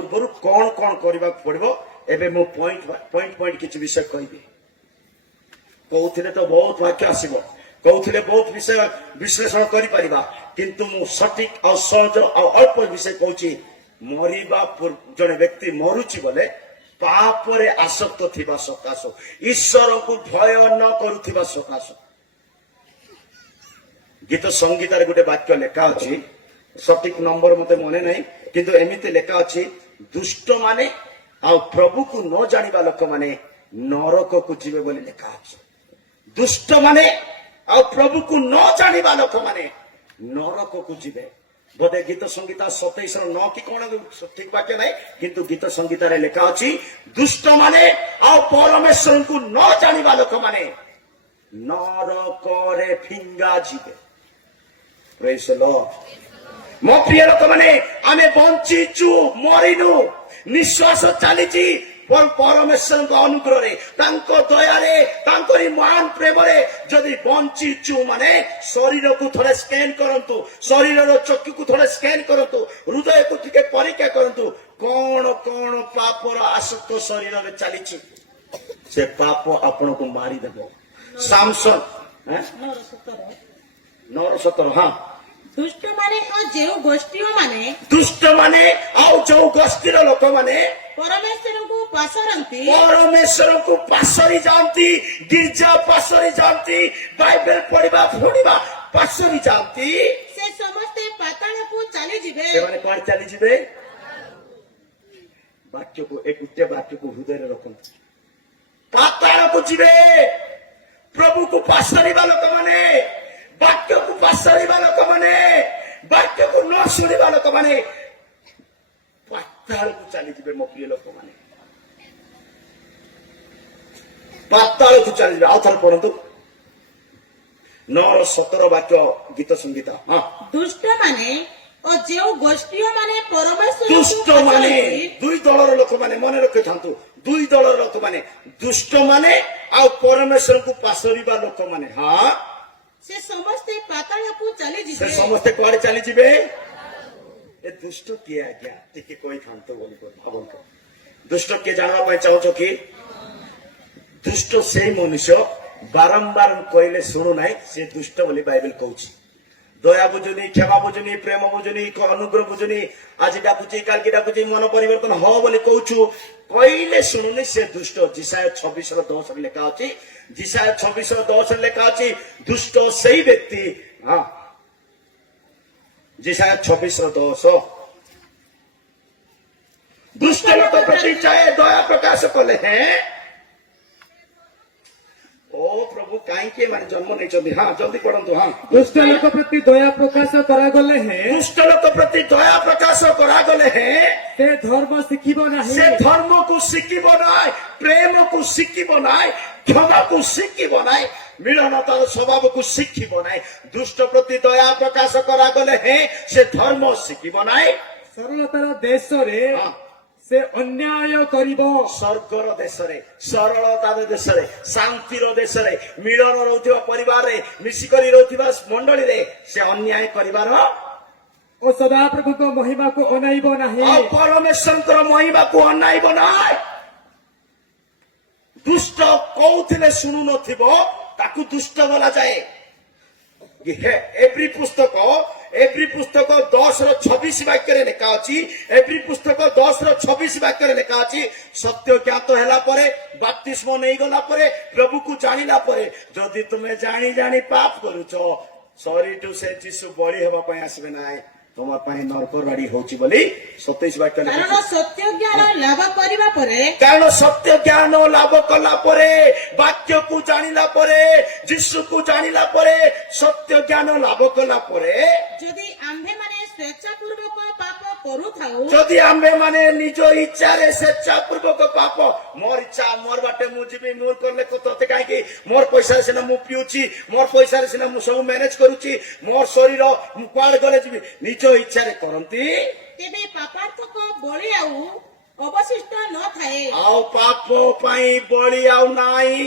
पूर्व कौन कौन करने पड़ो एबे मु पॉइंट पॉइंट पॉइंट किसी विषय कहबी कहते तो बहुत वाक्य आसब कहते बहुत विषय विश्लेषण कर किंतु मु सठिक और सहज और अल्प विषय कहूँ मरिबा जड़े व्यक्ति मरुची बोले पाप रे आसक्त थिबा सकाश ईश्वर को भय न करुथिबा सकाश गीत संगीतार गोटे वाक्य लेखा अच्छी सठिक नंबर मते मने नहीं किंतु एमिते लेखा अच्छी दुष्ट माने आ प्रभु को न जानिबा लोक माने नरक को जीवे बोली लेखा अच्छी दुष्ट माने आ प्रभु को न जानिबा लोक माने नरक को जीवे बोधे गीत संगीता 27 न कि कौन ठीक वाक्य नहीं किंतु गीत संगीतार लेखा अच्छी दुष्ट माने आ परमेश्वर को न जानिबा लोक माने नरक रे फिंगा जीवे प्रेज द लॉर्ड मो प्रिय लोक माने आमे बंचीचु मरिनु निश्वास चलीची परमेश्वर अनुग्रह रे तांको दया रे तांकोरी महान प्रेम रे जदि बंचीचु माने शरीर को थोड़े स्कैन करंतु शरीर रो चक्षु को थोड़े स्कैन करंतु हृदय को टिके परीक्षा करंतु कौन कौन पाप रो आसक्त शरीर रे चलीची से पाप आपण को मारी देबो सामसन 9:17 हाँ दुष्ट माने और जो गोष्ठियों माने दुष्ट माने आउ जो गोष्ठीर लोक माने परमेश्वर को पासरी जानती गिरजा पासरी जानती बाइबल पढ़िबा पढ़िबा पासरी जानती से समस्त पाताल को चली जिवे से माने कोन चली जिवे वाक्य को एक उच्च वाक्य को हृदय रे रखंतु पाताल को जिवे प्रभु को पासरी बा लोक माने वाक्य को पासरिबा लोक माने वाक्य को न सुनिबा लोक माने पाताल को चली जिवे मो प्रिय लोक माने पाताल को चली जिवे आउथर पढंतु 9:17 वाक्य गीत संगीता हाँ दुष्ट माने और जो गोष्ठियों माने परमेश्वर दुष्ट माने दुई दलर लोक माने मन रखे थांतु दुई दलर लोक माने दुष्ट माने आ परमेश्वर को पासरिबा लोक माने हाँ से समस्त पाताल को चली जिवे से समस्त कुआडे चली जिवे ए दुष्ट किए आज्ञा टिके कोई खांतो बोली को भाबन को दुष्ट के जानवा पय चाहो कि दुष्ट से मनुष्य बारंबार कहले सुनु नाही से दुष्ट बोली बाइबल कहूची दया बुझुनी क्षमा बुझुनी प्रेम बुझुनी अनुग्रह बुझुनी आज डाकुची काल की डाकुची मन परिवर्तन हो बोली कहूछु कहले सुनुनी से दुष्ट जिसाय 26:10 लिखा अछि जिसाय 26:10 लिखा अछि दुष्ट सही व्यक्ति हाँ जिसाय 26:10 दुष्ट लोक प्रति चाहे दया प्रकाश कले हैं ओ प्रभु काई के माने जन्म नहीं चंदी हाँ जल्दी पढ़ंतु हाँ दुष्ट लोक प्रति दया प्रकाश करा गले हैं दुष्ट लोक प्रति दया प्रकाश करा गले हैं ते धर्म शिखिबो नाही से धर्म को शिखिबो नाही प्रेम को शिखिबो नाही क्षमा को शिखिबो नाही मिलनतार स्वभाव को शिखिबो नाही दुष्ट प्रति दया प्रकाश करा गले हैं से धर्म शिखिबो नाही सरलतार देश रे से अन्याय करिबो स्वर्गर देश रे सरलता देश रे शांतिर देश रे मिलन रहउथिबा परिवार रे मिसिकरी रहउथिबा मंडली रे से अन्याय करिवार ओ सदा प्रभु को महिमा को अनाइबो नाही आ परमेश्वर महिमा को अनाइबो नाही दुष्ट कोउथिले सुनु नथिबो ताकू दुष्ट बोला जाए एवरी पुस्तक 10:26 वाक्य रे लिखा अछि एवरी पुस्तक 10:26 वाक्य रे लिखा अछि सत्य ज्ञात हैला परे बपतिस्म नै गला परे प्रभु को जानिला परे जदि तुमे जानी जानी पाप करूछो सॉरी टू से जीसु बळी हेबा पय आसबे नाय तुम पय नरक राडी होची बोली 27 वाक्य लिखा कारण सत्य ज्ञान लाभ करिबा परे कारण सत्य ज्ञान लाभ कला परे वाक्य को जानिला परे जीसु को जानिला परे सत्य ज्ञान लाभ कला परे जदि आम्भे माने स्वेच्छापूर्वक पाप करूथाउ जदि आम्भे माने निज इच्छा रे स्वेच्छापूर्वक पाप मोर इच्छा मोर बाटे मु जीवी मोर करले तते काहे कि मोर पैसा सिना मु पिउची मोर पैसा रे सिना मु सब मैनेज करूची मोर शरीर मु क्वाड गले जीवी निज इच्छा रे करंती तेबे पापार्थक बळी आउ अवशिष्ट न थाए आउ पाप पई बळी आउ नाई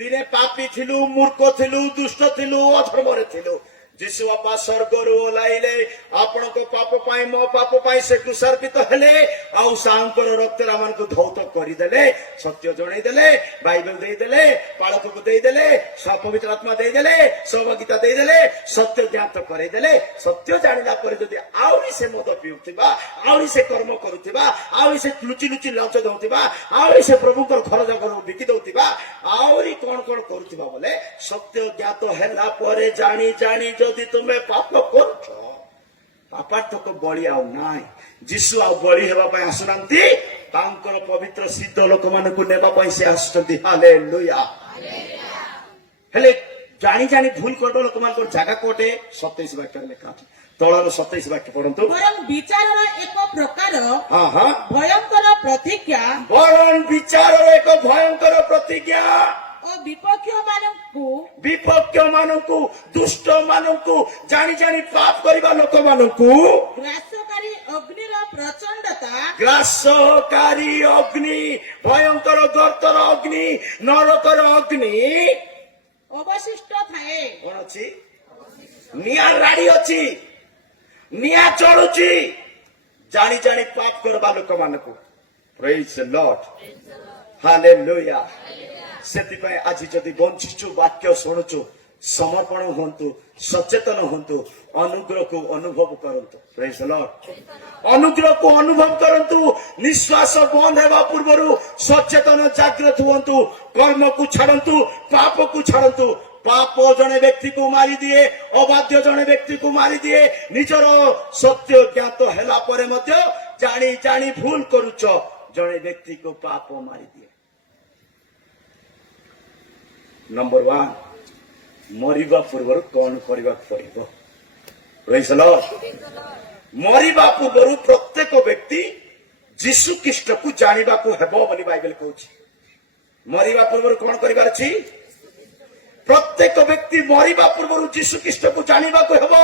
दिने पापी थिलु मूर्ख थिलु दुष्ट थिलु अधर्म रे थिलु ଯୀଶୁ ବାପା ସ୍ୱର୍ଗରୁ ଓହ୍ଲାଇଲେ ଆପଣଙ୍କ ପାପ ପାଇଁ ମୋ ପାପ ପାଇଁ ସେ କୃଷାର୍ପିତ ହେଲେ ଆଉ ସାଙ୍କର ରକ୍ତରେ ଆମମାନଙ୍କୁ ଧୌତ କରିଦେଲେ ସତ୍ୟ ଜଣେଇଦେଲେ ବାଇବେଲ ଦେଇଦେଲେ ପାଳକକୁ ଦେଇଦେଲେ ପବିତ୍ର ଆତ୍ମା ଦେଇଦେଲେ ସୌଭାଗିତା ଦେଇଦେଲେ ସତ୍ୟ ଜ୍ଞାତ କରେଇଦେଲେ ସତ୍ୟ ଜାଣିଲା ପରେ ଯଦି ଆହୁରି ସେ ମଦ ପିଉଥିବା ଆହୁରି ସେ କର୍ମ କରୁଥିବା ଆହୁରି ସେ ଲୁଚି ଲୁଚି ଲଞ୍ଚ ଦଉଥିବା ଆହୁରି ସେ ପ୍ରଭୁଙ୍କର ଘର ଜାଗରୁ ବିକି ଦଉଥିବା ଆହୁରି କଣ କଣ କରୁଥିବା ବୋଲେ ସତ୍ୟ ଜ୍ଞାତ ହେଲା ପରେ ଜାଣି ଜାଣି ଯଦି ତୁମେ ପାପ କରୁଛ ପାପାର୍ଥକ ବଳି ଆଉ ନାହିଁ ଯୀଶୁ ଆଉ ବଳି ହେବା ପାଇଁ ଆସୁନାହାନ୍ତି ତାଙ୍କର ପବିତ୍ର ସିଦ୍ଧ ଲୋକମାନଙ୍କୁ ନେବା ପାଇଁ ସେ ଆସୁଛନ୍ତି ହାଲେଲୁୟା ହେଲେ ଜାଣି ଜାଣି ଭୁଲ କରିବ ଲୋକମାନଙ୍କର ଜାଗା କୋଟେ 27 ବାକ୍ୟରେ ଲେଖା ଅଛି ତଳର 27 ବାକ୍ୟ ପଢନ୍ତୁ ବରଂ ବିଚାରର ଏକ ପ୍ରକାର ହଁ ହଁ ଭୟଙ୍କର ପ୍ରତିଜ୍ଞା ବରଂ ବିଚାରର ଏକ ଭୟଙ୍କର ପ୍ରତିଜ୍ଞା ଓ ବିପକ୍ଷ ମାନଙ୍କୁ ଦୁଷ୍ଟ ମାନଙ୍କୁ ଜାଣି ଜାଣି ପାପ କରିବା ଲୋକମାନଙ୍କୁ ଗ୍ରାସକାରୀ ଅଗ୍ନିର ପ୍ରଚଣ୍ଡତା ଗ୍ରାସକାରୀ ଅଗ୍ନି ଭୟଙ୍କର ଗର୍ତ୍ତର ଅଗ୍ନି ନରକର ଅଗ୍ନି ଅବଶିଷ୍ଟ ଥାଏ କଣ ଅଛି ନିଆଁ ରାଡି ଅଛି ନିଆଁ ଚଳୁଛି ଜାଣି ଜାଣି ପାପ କରିବା ଲୋକମାନଙ୍କୁ ପ୍ରେଜ୍ ଦ ଲର୍ଡ ହାଲେଲୁୟା ସେଥିପାଇଁ ଆଜି ଯଦି ବଞ୍ଚିଛୁ ବାକ୍ୟ ଶୁଣୁଛୁ ସମର୍ପଣ ହୁଅନ୍ତୁ ସଚେତନ ହୁଅନ୍ତୁ ଅନୁଗ୍ରହକୁ ଅନୁଭବ କରନ୍ତୁ ପ୍ରେଜ୍ ଦ ଲର୍ଡ ଅନୁଗ୍ରହକୁ ଅନୁଭବ କରନ୍ତୁ ନିଶ୍ୱାସ ବନ୍ଦ ହେବା ପୂର୍ବରୁ ସଚେତନ ଜାଗ୍ରତ ହୁଅନ୍ତୁ କର୍ମକୁ ଛାଡନ୍ତୁ ପାପକୁ ଛାଡନ୍ତୁ ପାପ ଜଣେ ବ୍ୟକ୍ତିକୁ ମାରିଦିଏ ଅବାଧ୍ୟ ଜଣେ ବ୍ୟକ୍ତିକୁ ମାରିଦିଏ ନିଜର ସତ୍ୟ ଜ୍ଞାତ ହେଲା ପରେ ମଧ୍ୟ ଜାଣି ଜାଣି ଭୁଲ କରୁଛ ଜଣେ ବ୍ୟକ୍ତିକୁ ପାପ ମାରିଦିଏ ନମ୍ବର 1 ମରିବା ପୂର୍ବରୁ କଣ କରିବାକୁ ପଡିବ ପ୍ରେଜ୍ ଦ ଲର୍ଡ ମରିବା ପୂର୍ବରୁ ପ୍ରତ୍ୟେକ ବ୍ୟକ୍ତି ଯୀଶୁ ଖ୍ରୀଷ୍ଟକୁ ଜାଣିବାକୁ ହେବ ବୋଲି ବାଇବେଲ କହୁଛି ମରିବା ପୂର୍ବରୁ କଣ କରିବାର ଅଛି ପ୍ରତ୍ୟେକ ବ୍ୟକ୍ତି ମରିବା ପୂର୍ବରୁ ଯୀଶୁ ଖ୍ରୀଷ୍ଟକୁ ଜାଣିବାକୁ ହେବ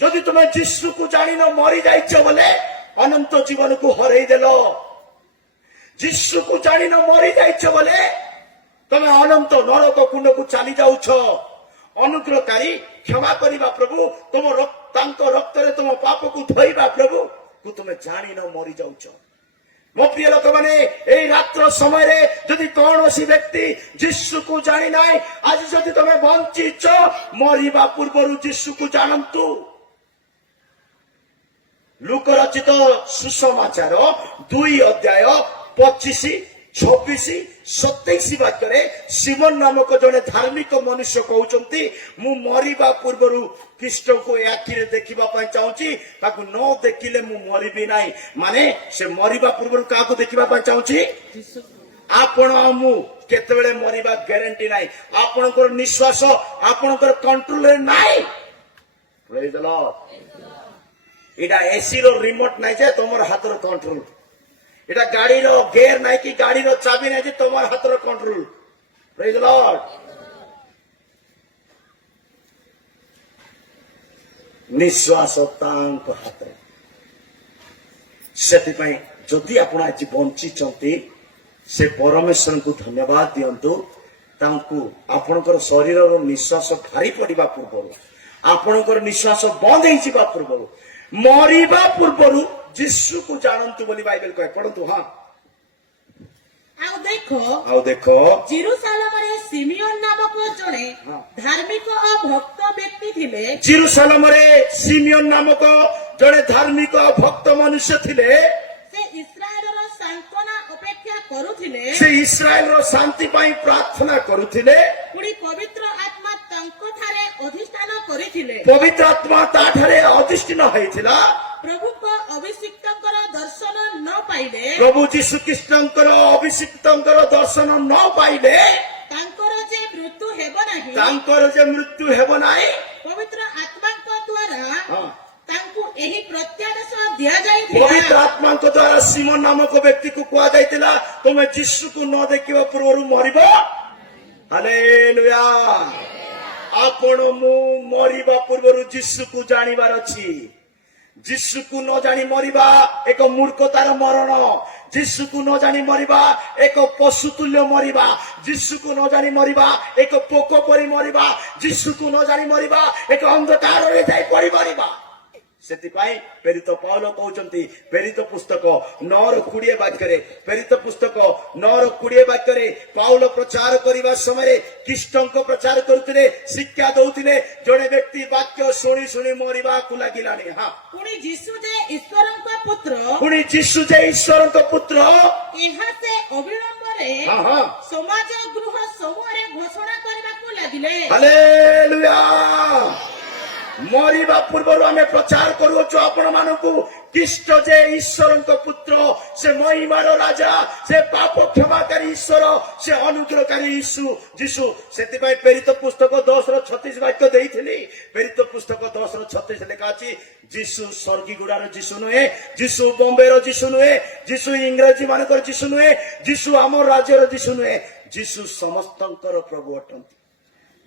ଯଦି ତୁମେ ଯୀଶୁକୁ ଜାଣିନ ମରି ଯାଇଛ ବୋଲେ ଅନନ୍ତ ଜୀବନକୁ ହରେଇ ଦେଲ ଯୀଶୁକୁ ଜାଣିନ ମରି ଯାଇଛ ବୋଲେ ତମେ ଅନନ୍ତ ନରକ କୁଣ୍ଡକୁ ଚାଲି ଯାଉଛ ଅନୁଗ୍ରହକାରୀ କ୍ଷମା କରିବା ପ୍ରଭୁ ତାଙ୍କ ରକ୍ତରେ ତମ ପାପକୁ ଧୋଇବା ପ୍ରଭୁକୁ ତୁମେ ଜାଣିନ ମରି ଯାଉଛ ମୋ ପ୍ରିୟ ଲୋକମାନେ ଏଇ ରାତ୍ର ସମୟରେ ଯଦି କୌଣସି ବ୍ୟକ୍ତି ଯୀଶୁକୁ ଜାଣି ନାହିଁ ଆଜି ଯଦି ତମେ ବଞ୍ଚିଛ ମରିବା ପୂର୍ବରୁ ଯୀଶୁକୁ ଜାଣନ୍ତୁ ଲୁକ ରଚିତ ସୁସମାଚାର 2 ଅଧ୍ୟାୟ 25 26 27 ବାକ୍ୟରେ ସିମନ ନାମକ ଜଣେ ଧାର୍ମିକ ମନୁଷ୍ୟ କହୁଛନ୍ତି ମୁଁ ମରିବା ପୂର୍ବରୁ ଖ୍ରୀଷ୍ଟଙ୍କୁ ଏ ଆଖିରେ ଦେଖିବା ପାଇଁ ଚାହୁଁଛି ତାକୁ ନ ଦେଖିଲେ ମୁଁ ମରିବି ନାହିଁ ମାନେ ସେ ମରିବା ପୂର୍ବରୁ କାହାକୁ ଦେଖିବା ପାଇଁ ଚାହୁଁଛି ଆପଣ ଆଉ ମୁଁ କେତେବେଳେ ମରିବା ଗ୍ୟାରେଣ୍ଟି ନାହିଁ ଆପଣଙ୍କର ନିଶ୍ୱାସ ଆପଣଙ୍କର କଣ୍ଟ୍ରୋଲରେ ନାହିଁ ପ୍ରେଜ୍ ଦ ଲର୍ଡ ଏଇଟା ଏସି ର ରିମୋଟ ନାହିଁ ଯେ ତମର ହାତର କଣ୍ଟ୍ରୋଲ এটা গাড়ির গিয়ার নাই কি গাড়ির চাবি নাই যে তোমার হাতের কন্ট্রোল প্রেজ দ লর্ড নিশ্বাস তাଙ୍କ ହାତରେ ସେଥିପାଇଁ ଯଦି ଆପଣ ଆଜି ବଞ୍ଚିଛନ୍ତି ସେ ପରମେଶ୍ୱରଙ୍କୁ ଧନ୍ୟବାଦ ଦିଅନ୍ତୁ ତାଙ୍କୁ ଆପଣଙ୍କର ଶରୀରର ନିଶ୍ୱାସ ଭାରି ପଡିବା ପୂର୍ବରୁ ଆପଣଙ୍କର ନିଶ୍ୱାସ ବନ୍ଦ ହେଇଯିବା ପୂର୍ବରୁ ମରିବା ପୂର୍ବରୁ ଯୀଶୁକୁ ଜାଣନ୍ତୁ ବୋଲି ବାଇବେଲ କହେ ପଢନ୍ତୁ ହଁ ଆଉ ଦେଖ ଜେରୁସାଲେମରେ ସିମିଓନ ନାମକ ଜଣେ ଧାର୍ମିକ ଓ ଭକ୍ତ ବ୍ୟକ୍ତି ଥିଲେ ଜେରୁସାଲେମରେ ସିମିଓନ ନାମକ ଜଣେ ଧାର୍ମିକ ଭକ୍ତ ମନୁଷ୍ୟ ଥିଲେ ସେ ଇସ୍ରାଏଲର ସାନ୍ତ୍ୱନା ଅପେକ୍ଷା କରୁଥିଲେ ସେ ଇସ୍ରାଏଲର ଶାନ୍ତି ପାଇଁ ପ୍ରାର୍ଥନା କରୁଥିଲେ ପୁଣି ପବିତ୍ର ଆତ୍ମା ତାଙ୍କଠାରେ ଅଧିଷ୍ଠାନ କରିଥିଲେ ପବିତ୍ର ଆତ୍ମା ତାଠାରେ ଅଧିଷ୍ଠିତ ହୋଇଥିଲା ପ୍ରଭୁଙ୍କ ଅଭିଷିକ୍ତଙ୍କର ଦର୍ଶନ ନ ପାଇଲେ ପ୍ରଭୁ ଯୀଶୁ ଖ୍ରୀଷ୍ଟଙ୍କର ଅଭିଷିକ୍ତଙ୍କର ଦର୍ଶନ ନ ପାଇଲେ ତାଙ୍କର ଯେ ମୃତ୍ୟୁ ହେବ ନାହିଁ ପବିତ୍ର ଆତ୍ମାଙ୍କ ଦ୍ୱାରା ତାଙ୍କୁ ଏହି ପ୍ରତ୍ୟାଦେଶ ଦିଆଯାଇଥିଲା ପବିତ୍ର ଆତ୍ମାଙ୍କ ଦ୍ୱାରା ସିମୋନ ନାମକ ବ୍ୟକ୍ତିକୁ କୁହାଯାଇଥିଲା ତୁମେ ଯୀଶୁକୁ ନ ଦେଖିବା ପୂର୍ବରୁ ମରିବ ହାଲେଲୁୟା ଆପଣ ମୁଁ ମରିବା ପୂର୍ବରୁ ଯୀଶୁକୁ ଜାଣିବାର ଅଛି ଯୀଶୁକୁ ନ ଜାଣି ମରିବା ଏକ ମୂର୍ଖତାର ମରଣ। ଯୀଶୁକୁ ନ ଜାଣି ମରିବା ଏକ ପଶୁ ତୁଲ୍ୟ ମରିବା। ଯୀଶୁକୁ ନ ଜାଣି ମରିବା ଏକ ପୋକ ପରି ମରିବା। ଯୀଶୁକୁ ନ ଜାଣି ମରିବା ଏକ ଅନ୍ଧକାରରେ ଯାଇ ପଡ଼ି ମରିବା। ସେଥିପାଇଁ ପ୍ରେରିତ ପାଉଲ କହୁଛନ୍ତି ପ୍ରେରିତ ପୁସ୍ତକ 9:20 ବାକ୍ୟରେ, ପ୍ରେରିତ ପୁସ୍ତକ 9:20 ବାକ୍ୟରେ ପାଉଲ ପ୍ରଚାର କରିବା ସମୟରେ ଖ୍ରୀଷ୍ଟଙ୍କ ପ୍ରଚାର କରୁଥିଲେ, ଶିକ୍ଷା ଦଉଥିଲେ। ଜଣେ ବ୍ୟକ୍ତି ବାକ୍ୟ ଶୁଣି ଶୁଣି ମରିବାକୁ ଲାଗିଲାଣି। ହଁ, ପୁଣି ଯୀଶୁ ଯେ ଈଶ୍ୱରଙ୍କ ପୁତ୍ର, ପୁଣି ଯୀଶୁ ଯେ ଈଶ୍ୱରଙ୍କ ପୁତ୍ର, ଏହା ସେ ଅବିଳମ୍ବରେ ହଁ ହଁ, ସମାଜ ଗୃହ ସମୂହରେ ଘୋଷଣା କରିବାକୁ ଲାଗିଲେ। ହାଲେଲୁୟା। ମରିବା ପୂର୍ବରୁ ଆମେ ପ୍ରଚାର କରୁଅଛୁ ଆପଣ ମାନଙ୍କୁ, ଖ୍ରୀଷ୍ଟ ଯେ ଈଶ୍ୱରଙ୍କ ପୁତ୍ର, ସେ ମହିମାର ରାଜା, ସେ ପାପ କ୍ଷମାକାରୀ ଈଶ୍ୱର, ସେ ଅନୁଗ୍ରହକାରୀ ଯୀଶୁ। ସେଥିପାଇଁ ପ୍ରେରିତ ପୁସ୍ତକ 10:36 ବାକ୍ୟ ଦେଇଥିଲି। ପ୍ରେରିତ ପୁସ୍ତକ 10:36 ଲେଖା ଅଛି, ଯୀଶୁ ସ୍ୱର୍ଗୀଗୁଡାର ଯୀଶୁ ନୁହେଁ, ଯୀଶୁ ବମ୍ବେର ଯୀଶୁ ନୁହେଁ, ଯୀଶୁ ଇଂରାଜୀ ମାନଙ୍କର ଯୀଶୁ ନୁହେଁ, ଯୀଶୁ ଆମ ରାଜ୍ୟର ଯୀଶୁ ନୁହେଁ, ଯୀଶୁ ସମସ୍ତଙ୍କର ପ୍ରଭୁ ଅଟନ୍ତି।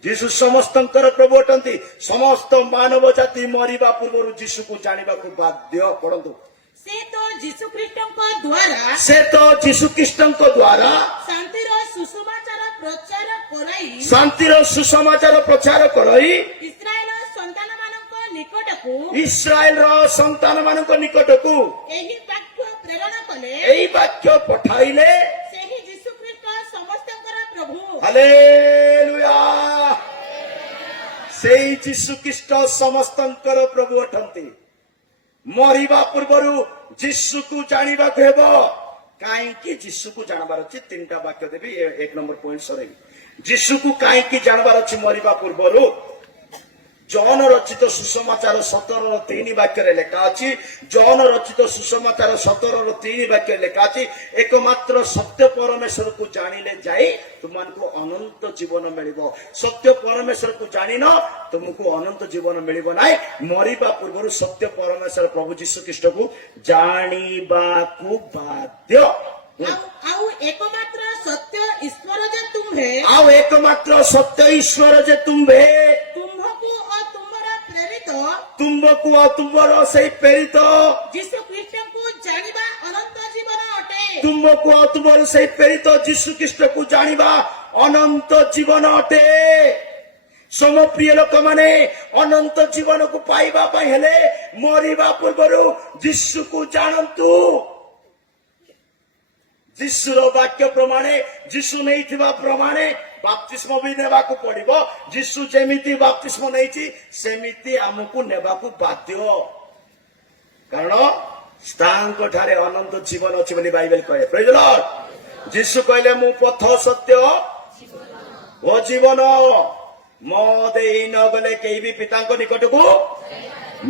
ଯୀଶୁ ସମସ୍ତଙ୍କର ପ୍ରଭୁ ଅଟନ୍ତି। ସମସ୍ତ ମାନବ ଜାତି ମରିବା ପୂର୍ବରୁ ଯୀଶୁକୁ ଜାଣିବାକୁ ବାଧ୍ୟ। ପଢନ୍ତୁ, ସେ ତ ଯୀଶୁ ଖ୍ରୀଷ୍ଟଙ୍କ ଦ୍ୱାରା ସେ ତ ଯୀଶୁ ଖ୍ରୀଷ୍ଟଙ୍କ ଦ୍ୱାରା ଶାନ୍ତିର ସୁସମାଚାର ପ୍ରଚାର କରାଇ ଶାନ୍ତିର ସୁସମାଚାର ପ୍ରଚାର କରାଇ ଇସ୍ରାଏଲ ସନ୍ତାନ ମାନଙ୍କ ନିକଟକୁ ଇସ୍ରାଏଲର ସନ୍ତାନ ମାନଙ୍କ ନିକଟକୁ ଏହି ବାକ୍ୟ ପ୍ରେରଣ କଲେ। ଏହି ବାକ୍ୟ ପଠାଇଲେ। ସେହି ଯୀଶୁ ଖ୍ରୀଷ୍ଟ ସମସ୍ତଙ୍କର ପ୍ରଭୁ। ହାଲେଲୁୟା। ସେଇ ଯୀଶୁ ଖ୍ରୀଷ୍ଟ ସମସ୍ତଙ୍କର ପ୍ରଭୁ ଅଟନ୍ତି। ମରିବା ପୂର୍ବରୁ ଯୀଶୁକୁ ଜାଣିବାକୁ ହେବ। କାହିଁକି ଯୀଶୁକୁ ଜାଣିବାର ଅଛି? 3ଟା ବାକ୍ୟ ଦେବି, 1 ନମ୍ବର ପଏଣ୍ଟ ସରେଇ। ଯୀଶୁକୁ କାହିଁକି ଜାଣିବାର ଅଛି ମରିବା ପୂର୍ବରୁ? ଜନ ରଚିତ ସୁସମାଚାର 17:3 ବାକ୍ୟରେ ଲେଖା ଅଛି। ଜନ ରଚିତ ସୁସମାଚାର 17:3 ବାକ୍ୟରେ ଲେଖା ଅଛି, ଏକମାତ୍ର ସତ୍ୟ ପରମେଶ୍ୱରକୁ ଜାଣିଲେ ଯାଇ ତୁମକୁ ଅନନ୍ତ ଜୀବନ ମିଳିବ। ସତ୍ୟ ପରମେଶ୍ୱରକୁ ଜାଣିନ, ତୁମକୁ ଅନନ୍ତ ଜୀବନ ମିଳିବ ନାହିଁ। ମରିବା ପୂର୍ବରୁ ସତ୍ୟ ପରମେଶ୍ୱର ପ୍ରଭୁ ଯୀଶୁ ଖ୍ରୀଷ୍ଟକୁ ଜାଣିବାକୁ ବାଧ୍ୟ। ଆଉ એકમાત્ર સત્ય ઈશ્વર જે તુમ્હે ଆଉ ଏକମାତ୍ର ସତ୍ୟ ଈଶ୍ୱର ଯେ ତୁମ୍ଭେ, ତୁମ୍ଭକୁ ଓ ତୁମର ପ୍ରେରିତ ତୁମ୍ଭକୁ ଆଉ ତୁମ୍ଭର ସେଇ ପ୍ରେରିତ ଯୀଶୁ ଖ୍ରୀଷ୍ଟଙ୍କୁ ଜାଣିବା ଅନନ୍ତ ଜୀବନ ଅଟେ। ତୁମ୍ଭକୁ ଆଉ ତୁମ୍ଭର ସେଇ ପ୍ରେରିତ ଯୀଶୁ ଖ୍ରୀଷ୍ଟକୁ ଜାଣିବା ଅନନ୍ତ ଜୀବନ ଅଟେ। ସମପ୍ରିୟ ଲୋକମାନେ, ଅନନ୍ତ ଜୀବନକୁ ପାଇବା ପାଇଁ ହେଲେ ମରିବା ପୂର୍ବରୁ ଯୀଶୁକୁ ଜାଣନ୍ତୁ। ଯୀଶୁର ବାକ୍ୟ ପ୍ରମାଣେ, ଯୀଶୁ ନେଇଥିବା ପ୍ରମାଣେ ବାପ୍ତିସ୍ମ ବି ନେବାକୁ ପଡିବ। ଯୀଶୁ ଯେମିତି ବାପ୍ତିସ୍ମ ନେଇଛି ସେମିତି ଆମକୁ ନେବାକୁ ବାଧ୍ୟ। କାରଣ ତାଙ୍କ ଠାରେ ଅନନ୍ତ ଜୀବନ ଅଛି ବୋଲି ବାଇବେଲ କହେ। ପ୍ରେଜ୍ ଦ ଲର୍ଡ। ଯୀଶୁ କହିଲେ, ମୁଁ ପଥ ସତ୍ୟ ଓ ଜୀବନ, ମୋ ଦେଇ ନ ଗଲେ କେହି ବି ପିତାଙ୍କ ନିକଟକୁ,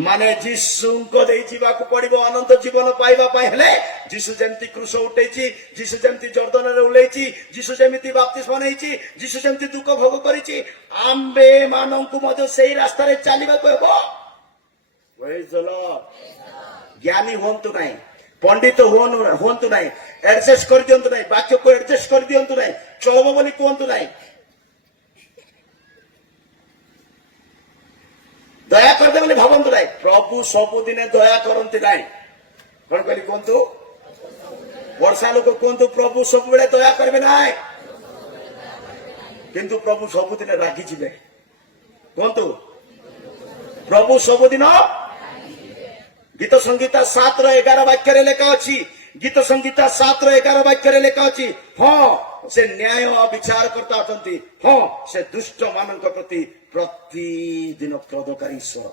ମାନେ ଯୀଶୁଙ୍କ ଦେଇ ଯିବାକୁ ପଡିବ ଅନନ୍ତ ଜୀବନ ପାଇବା ପାଇଁ ହେଲେ। ଯୀଶୁ ଯେମିତି କ୍ରୁଶ ଉଠେଇଛି, ଯୀଶୁ ଯେମିତି ଜର୍ଦ୍ଦନରେ ଓହ୍ଲେଇଛି, ଯୀଶୁ ଯେମିତି ବାପ୍ତିସ୍ମ ନେଇଛି, ଯୀଶୁ ଯେମିତି ଦୁଃଖ ଭୋଗ କରିଛି, ଆମ୍ଭେ ମାନଙ୍କୁ ମଧ୍ୟ ସେଇ ରାସ୍ତାରେ ଚାଲିବାକୁ ହେବ। Praise the Lord. ଜ୍ଞାନୀ ହୁଅନ୍ତୁ ନାହିଁ, ପଣ୍ଡିତ ହୁଅନ୍ତୁ ନାହିଁ, ଆଡଜଷ୍ଟ କରିଦିଅନ୍ତୁ ନାହିଁ, ବାକ୍ୟକୁ ଆଡଜଷ୍ଟ କରିଦିଅନ୍ତୁ ନାହିଁ, ଚଳବ ବୋଲି କୁହନ୍ତୁ ନାହିଁ। ଦୟା କରିଦେବେ ବୋଲି ଭାବନ୍ତୁ ନାହିଁ। ପ୍ରଭୁ ସବୁଦିନେ ଦୟା କରନ୍ତି ନାହିଁ। କଣ କହିଲି କୁହନ୍ତୁ? ବର୍ଷା ଲୋକ କୁହନ୍ତୁ, ପ୍ରଭୁ ସବୁବେଳେ ଦୟା କରିବେ ନାହିଁ, କିନ୍ତୁ ପ୍ରଭୁ ସବୁଦିନେ ରାଗିଯିବେ। କୁହନ୍ତୁ, ପ୍ରଭୁ ସବୁଦିନ। ଗୀତ ସଂହିତା 7:11 ବାକ୍ୟରେ ଲେଖା ଅଛି, ଗୀତ ସଂହିତା 7:11 ବାକ୍ୟରେ ଲେଖା ଅଛି, ହଁ ସେ ନ୍ୟାୟ ବିଚାରକର୍ତ୍ତା ଅଟନ୍ତି, ହଁ ସେ ଦୁଷ୍ଟ ମାନଙ୍କ ପ୍ରତି ପ୍ରତିଦିନ କ୍ରୋଧକାରୀ ଈଶ୍ୱର।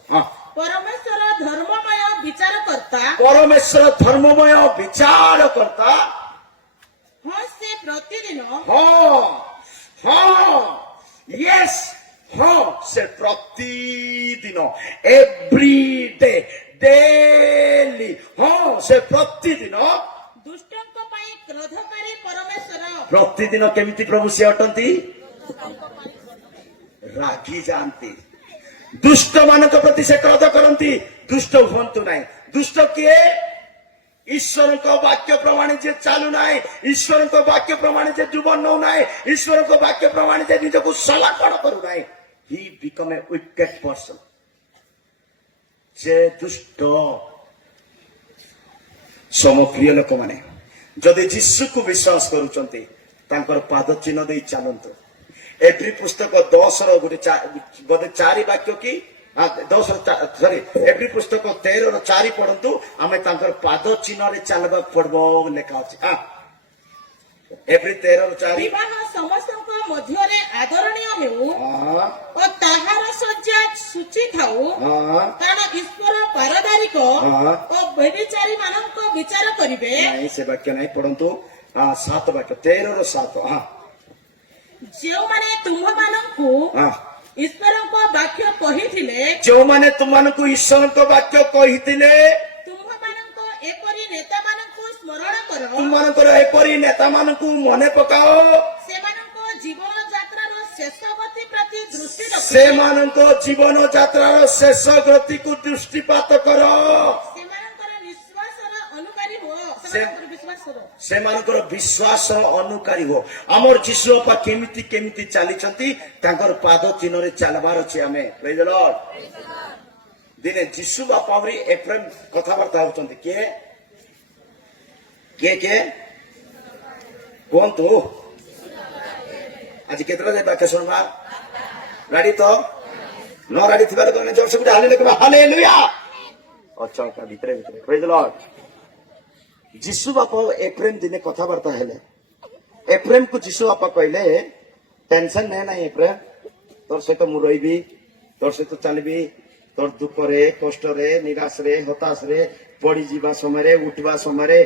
ପରମେଶ୍ୱର ଧର୍ମମୟ ବିଚାରକର୍ତ୍ତା, ପରମେଶ୍ୱର ଧର୍ମମୟ ବିଚାରକର୍ତ୍ତା, ହଁ ସେ ପ୍ରତିଦିନ ହଁ ହଁ ୟେସ୍, ହଁ ସେ ପ୍ରତିଦିନ, ଏଭ୍ରି ଡେ, ଡେଲି, ହଁ ସେ ପ୍ରତିଦିନ ଦୁଷ୍ଟଙ୍କ ପାଇଁ କ୍ରୋଧକାରୀ ପରମେଶ୍ୱର। ପ୍ରତିଦିନ କେମିତି ପ୍ରଭୁ ସେ ଅଟନ୍ତି? ରାଗି ଯାଆନ୍ତି। ଦୁଷ୍ଟ ମାନଙ୍କ ପ୍ରତି ସେ କ୍ରୋଧ କରନ୍ତି। ଦୁଷ୍ଟ ହୁଅନ୍ତୁ ନାହିଁ। ଦୁଷ୍ଟ କିଏ? ଈଶ୍ୱରଙ୍କ ବାକ୍ୟ ପ୍ରମାଣେ ଯେ ଚାଲୁ ନାହିଁ, ଈଶ୍ୱରଙ୍କ ବାକ୍ୟ ପ୍ରମାଣେ ଯେ ଜୀବନ ନେଉ ନାହିଁ, ଈଶ୍ୱରଙ୍କ ବାକ୍ୟ ପ୍ରମାଣେ ଯେ ନିଜକୁ ସମର୍ପଣ କରୁନାହିଁ, ହି ବିକମ୍ ଏ ୱିକେଡ୍ ପର୍ସନ। ଯେ ଦୁଷ୍ଟ ସମ ପ୍ରିୟ ଲୋକମାନେ ଯଦି ଯୀଶୁକୁ ବିଶ୍ୱାସ କରୁଛନ୍ତି ତାଙ୍କର ପାଦ ଚିହ୍ନ ଦେଇ ଚାଲନ୍ତୁ। ଏଭ୍ରି ପୁସ୍ତକ 10ର ଗୋଟେ ବୋଧେ 4 ବାକ୍ୟ କି 10 ଏଭ୍ରି ପୁସ୍ତକ 13ର 4 ପଢନ୍ତୁ। ଆମେ ତାଙ୍କର ପାଦ ଚିହ୍ନରେ ଚାଲିବାକୁ ପଡିବ ଲେଖା ଅଛି। ଏଭ୍ରି 13ର 4 ବିବାହ ସମସ୍ତଙ୍କ ମଧ୍ୟରେ ଆଦରଣୀୟ ହେଉ ଓ ତାହାର ସଜ୍ଜା ସୂଚି ଥାଉ, କାରଣ ଈଶ୍ୱର ପାରଦାରିକ ଓ ବ୍ୟଭିଚାରୀ ମାନଙ୍କ ବିଚାର କରିବେ। ନାଇଁ ସେ ବାକ୍ୟ ନାହିଁ, ପଢନ୍ତୁ 7 ବାକ୍ୟ 13ର 7। ଯେଉଁମାନେ ତୁମ୍ଭମାନଙ୍କୁ ଈଶ୍ୱରଙ୍କ ବାକ୍ୟ କହିଥିଲେ, ଯେଉଁମାନେ ତୁମମାନଙ୍କୁ ଈଶ୍ୱରଙ୍କ ବାକ୍ୟ କହିଥିଲେ, ତୁମ୍ଭମାନଙ୍କ ଏପରି ନେତାମାନଙ୍କୁ ସ୍ମରଣ କର, ତୁମମାନଙ୍କର ଏପରି ନେତାମାନଙ୍କୁ ମନେ ପକାଅ, ସେମାନଙ୍କ ଜୀବନ ଯାତ୍ରାର ଶେଷ ଗତି ପ୍ରତି ଦୃଷ୍ଟି ରଖ, ସେମାନଙ୍କ ଜୀବନ ଯାତ୍ରାର ଶେଷ ଗତିକୁ ଦୃଷ୍ଟିପାତ କର, ସେମାନଙ୍କର ନିଶ୍ୱାସର ଅନୁକାରୀ ହୁଅ, ସେମାନଙ୍କର ବିଶ୍ୱାସର। ସେମାନଙ୍କର ବିଶ୍ୱାସ ଅନୁକାରୀ ହୁଅ। ଆମର ଯୀଶୁ ବାପା କେମିତି କେମିତି ଚାଲିଛନ୍ତି ତାଙ୍କର ପାଦ ଚିହ୍ନରେ ଚାଲବାର ଅଛି। ଆମେ ପ୍ରେଜ୍ ଦ ଲର୍ଡ। ଦିନେ ଯୀଶୁ ବାପା ଆହୁରି ଏପ୍ରେମ କଥାବାର୍ତ୍ତା ହଉଛନ୍ତି। କିଏ କିଏ କିଏ କୁହନ୍ତୁ? ଆଜି କେତେଟା ଯାଏ ବାକ୍ୟ ଶୁଣବା? ଗାଡି ତ ନ ଗାଡି ଥିବା ଲୋକମାନେ ଜୋରସେ ଗୋଟେ ହାଲେଲୁୟା। ଅଛ ଭିତରେ ଭିତରେ ପ୍ରେଜ୍ ଦ ଲର୍ଡ। ଯୀଶୁ ବାପା ଏପ୍ରେମ ଦିନେ କଥାବାର୍ତ୍ତା ହେଲେ। ଏପ୍ରେମ କୁ ଯୀଶୁ ବାପା କହିଲେ, ଟେନସନ ନେ ନାହିଁ ଏପ୍ରେମ, ତୋର ସହିତ ମୁଁ ରହିବି, ତୋର ସହିତ ଚାଲିବି, ତୋର ଦୁଃଖରେ, କଷ୍ଟରେ, ନିରାଶରେ, ହତାଶରେ, ପଡିଯିବା ସମୟରେ, ଉଠିବା ସମୟରେ,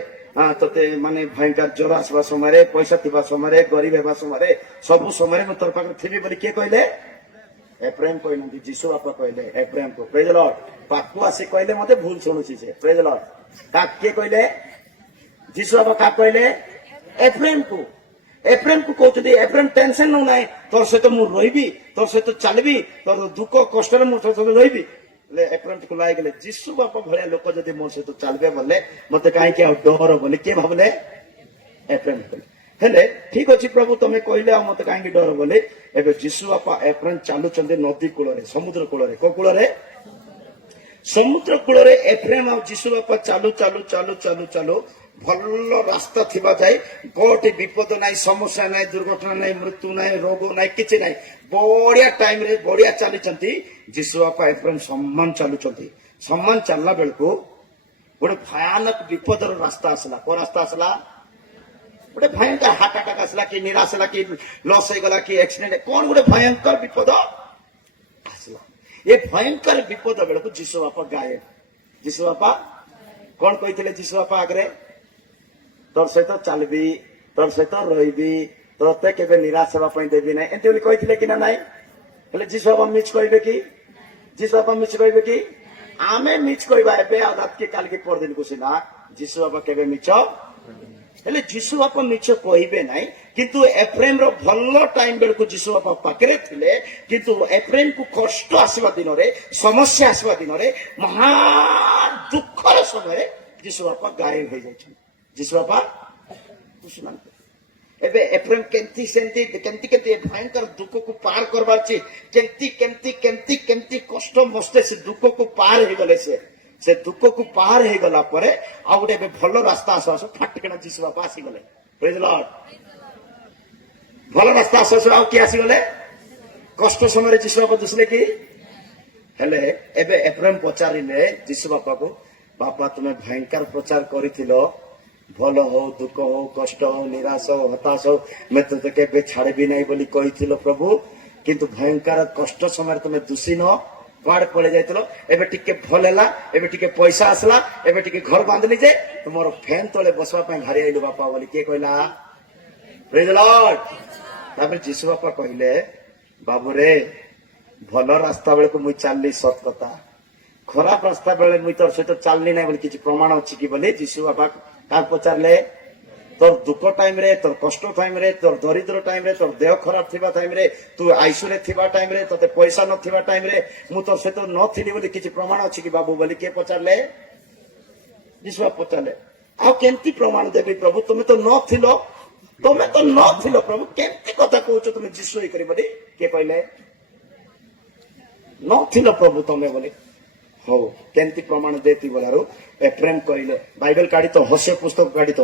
ତତେ ମାନେ ଭୟଙ୍କର ଜ୍ୱର ଆସିବା ସମୟରେ, ପଇସା ଥିବା ସମୟରେ, ଗରିବ ହେବା ସମୟରେ, ସବୁ ସମୟରେ ମୁଁ ତୋର ପାଖରେ ଥିବି ବୋଲି କିଏ କହିଲେ? ଏପ୍ରେମ କହିନାହାନ୍ତି, ଯୀଶୁ ବାପା କହିଲେ ଏପ୍ରେମକୁ। ପ୍ରେଜ୍ ଦ ଲର୍ଡ। ପାଖକୁ ଆସି କହିଲେ ମତେ ଭୁଲ ଶୁଣୁଛି ସେ। ପ୍ରେଜ୍ ଦ ଲର୍ଡ। କାହା କିଏ କହିଲେ? ଯୀଶୁ ବାପା କାହା କହିଲେ? ଏପ୍ରେମକୁ। ଏପ୍ରେମକୁ କହୁଛନ୍ତି, ଏପ୍ରେମ ଟେନସନ ନଉ ନାହିଁ, ତୋର ସହିତ ମୁଁ ରହିବି, ତୋର ସହିତ ଚାଲିବି, ତୋର ଦୁଃଖ କଷ୍ଟରେ ମୁଁ ତୋର ସହିତ ରହିବି। ଏପ୍ରେମକୁ ଲାଗିଲେ ଯୀଶୁ ବାପା ଭଳିଆ ଲୋକ ଯଦି ମୋ ସହିତ ଚାଲିବେ ବୋଲେ ମତେ କାହିଁକି ଆଉ ଡର ବୋଲି କିଏ ଭାବିଲେ? ଏପ୍ରେମ କହିଲେ। ହେଲେ ଠିକ ଅଛି ପ୍ରଭୁ ତମେ କହିଲେ ଆଉ ମତେ କାହିଁକି ଡର ବୋଲି। ଏବେ ଯୀଶୁ ବାପା ଏପ୍ରେମ ଚାଲୁଛନ୍ତି ନଦୀ କୂଳରେ, ସମୁଦ୍ର କୂଳରେ। କୋଉ କୂଳରେ? ସମୁଦ୍ର କୂଳରେ ଏପ୍ରେମ ଆଉ ଯୀଶୁ ବାପା ଚାଲୁ ଚାଲୁ ଚାଲୁ ଚାଲୁ ଚାଲୁ ଭଲ ରାସ୍ତା ଥିବା ଯାଏ, କୋଉଠି ବିପଦ ନାହିଁ, ସମସ୍ୟା ନାହିଁ, ଦୁର୍ଘଟଣା ନାହିଁ, ମୃତ୍ୟୁ ନାହିଁ, ରୋଗ ନାହିଁ, କିଛି ନାହିଁ। ବଢିଆ ଟାଇମ ରେ ବଢିଆ ଚାଲିଛନ୍ତି। ଯୀଶୁ ବାପା ଏପ୍ରେମ ସମ୍ମାନ ଚାଲୁଛନ୍ତି। ସମ୍ମାନ ଚାଲିଲା ବେଳକୁ ଗୋଟେ ଭୟାନକ ବିପଦର ରାସ୍ତା ଆସିଲା। କୋଉ ରାସ୍ତା ଆସିଲା? ଗୋଟେ ଭୟଙ୍କର ହାର୍ଟ ଆଟାକ ଆସିଲା, କି ନିରାଶ ହେଲା, କି ଲସ୍ ହେଇଗଲା, କି ଆକ୍ସିଡେଣ୍ଟ, କଣ ଗୋଟେ ଭୟଙ୍କର ବିପଦ ଆସିଲା। ଏ ଭୟଙ୍କର ବିପଦ ବେଳକୁ ଯୀଶୁ ବାପା ଗାୟବ। ଯୀଶୁ ବାପା କଣ କହିଥିଲେ? ଯୀଶୁ ବାପା ଆଗରେ ତୋର ସହିତ ଚାଲିବି, ତୋର ସହିତ ରହିବି, ତୋତେ କେବେ ନିରାଶ ହେବା ପାଇଁ ଦେବି ନାହିଁ, ଏମିତି ବୋଲି କହିଥିଲେ କି ନା ନାଇଁ? ହେଲେ ଯୀଶୁ ବାପା ମିଛ କହିବେ କି? ଯୀଶୁ ବାପା ମିଛ କହିବେ କି? ଆମେ ମିଛ କହିବା ଏବେ ଆଉ ରାତି କାଲିକି ପରଦିନକୁ ସିନା। ଯୀଶୁ ବାପା କେବେ ମିଛ ହେଲେ ଯୀଶୁ ବାପା ମିଛ କହିବେ ନାହିଁ। କିନ୍ତୁ ଏପ୍ରେମର ଭଲ ଟାଇମ ବେଳକୁ ଯୀଶୁ ବାପା ପାଖରେ ଥିଲେ। କିନ୍ତୁ ଏପ୍ରେମକୁ କଷ୍ଟ ଆସିବା ଦିନରେ, ସମସ୍ୟା ଆସିବା ଦିନରେ, ମହା ଦୁଃଖର ସମୟରେ ଯୀଶୁ ବାପା ଗାୟବ ହେଇଯାଇଛନ୍ତି। ଯୀଶୁ ବାପା ବୁଝୁନାହାନ୍ତି। ଏବେ ଏପ୍ରେମ କେମିତି ସେମିତି କେମିତି କେମିତି ଭୟଙ୍କର ଦୁଃଖକୁ ପାର କରବାର ଅଛି, କେମିତି କେମିତି କେମିତି କେମିତି କଷ୍ଟ ମସ୍ତେ ସେ ଦୁଃଖକୁ ପାର ହେଇଗଲେ। ସେ ଦୁଃଖକୁ ପାର ହେଇଗଲା ପରେ ଆଉ ଗୋଟେ ଏବେ ଭଲ ରାସ୍ତା ଆସୁ ଆସୁ ଫାଟିକିନା ଯୀଶୁ ବାପା ଆସିଗଲେ। ପ୍ରେଜ୍ ଦ ଲର୍ଡ। ଭଲ ରାସ୍ତା ଆସୁ ଆସୁ ଆଉ କିଏ ଆସିଗଲେ? କଷ୍ଟ ସମୟରେ ଯୀଶୁ ବାପା ଦୁସିଲେ କି? ହେଲେ ଏବେ ଏପ୍ରେମ ପଚାରିଲେ ଯୀଶୁ ବାପାକୁ, ବାପା ତୁମେ ଭୟଙ୍କର ପ୍ରଚାର କରିଥିଲ, ଭଲ ହଉ, ଦୁଃଖ ହଉ, କଷ୍ଟ ହଉ, ନିରାଶ ହଉ, ହତାଶ ହଉ, ମୁଁ ତତେ କେବେ ଛାଡ଼ିବି ନାହିଁ ବୋଲି କହିଥିଲ ପ୍ରଭୁ। କିନ୍ତୁ ଭୟଙ୍କର କଷ୍ଟ ସମୟରେ ତୁମେ ଦୂଷିନ, କୁଆଡେ ପଳେଇ ଯାଇଥିଲ, ଏବେ ଟିକେ ଭଲ ହେଲା, ଏବେ ଟିକେ ପଇସା ଆସିଲା, ଏବେ ଟିକେ ଘର ବାନ୍ଧିଲି ଯେ ତୁମର ଫ୍ୟାନ ତଳେ ବସିବା ପାଇଁ ଭାରି ଆଇଲୁ ବାପା ବୋଲି କିଏ କହିଲା? ପ୍ରେଜ୍ ଦ ଲର୍ଡ। ତାପରେ ଯୀଶୁ ବାପା କହିଲେ, ବାବୁରେ ଭଲ ରାସ୍ତା ବେଳକୁ ମୁଇଁ ଚାଲିଲି ସତ କଥା, ଖରାପ ରାସ୍ତା ବେଳେ ମୁଇଁ ତୋର ସହିତ ଚାଲିଲି ନାହିଁ ବୋଲି କିଛି ପ୍ରମାଣ ଅଛି କି ବୋଲି ଯୀଶୁ ବାପା କାହାକୁ ପଚାରିଲେ? তোর দুঃখ টাইমরে, তোর কষ্ট টাইমরে, তোর দরিদ্র টাইমরে, তোর দেহ খরাপ থিবা টাইমরে, তু আইসুরে থিবা টাইমরে, তোতে পয়সা নথিবা টাইমরে মু তোর সହିତ নথিলি ବୋଲି କିଛି ପ୍ରମାଣ ଅଛି କି ବାବୁ ବୋଲି କିଏ ପଚାରିଲେ? ଯୀଶୁ ପଚାରିଲେ। ଆଉ କେମିତି ପ୍ରମାଣ ଦେବି ପ୍ରଭୁ? ତୁମେ ତ ନଥିଲ, ପ୍ରଭୁ କେମିତି କଥା କହୁଛ ତୁମେ ଯୀଶୁ ହେଇକରି ବୋଲି କିଏ କହିଲେ? ନଥିଲ ପ୍ରଭୁ ତମେ ବୋଲି। ହଉ କେମିତି ପ୍ରମାଣ ଦେତି ବୋଲାରୁ ଏଫ୍ରେମ୍ କହିଲେ ବାଇବେଲ କାଢି ତ ହସ୍ୟ ପୁସ୍ତକ କାଢି ତ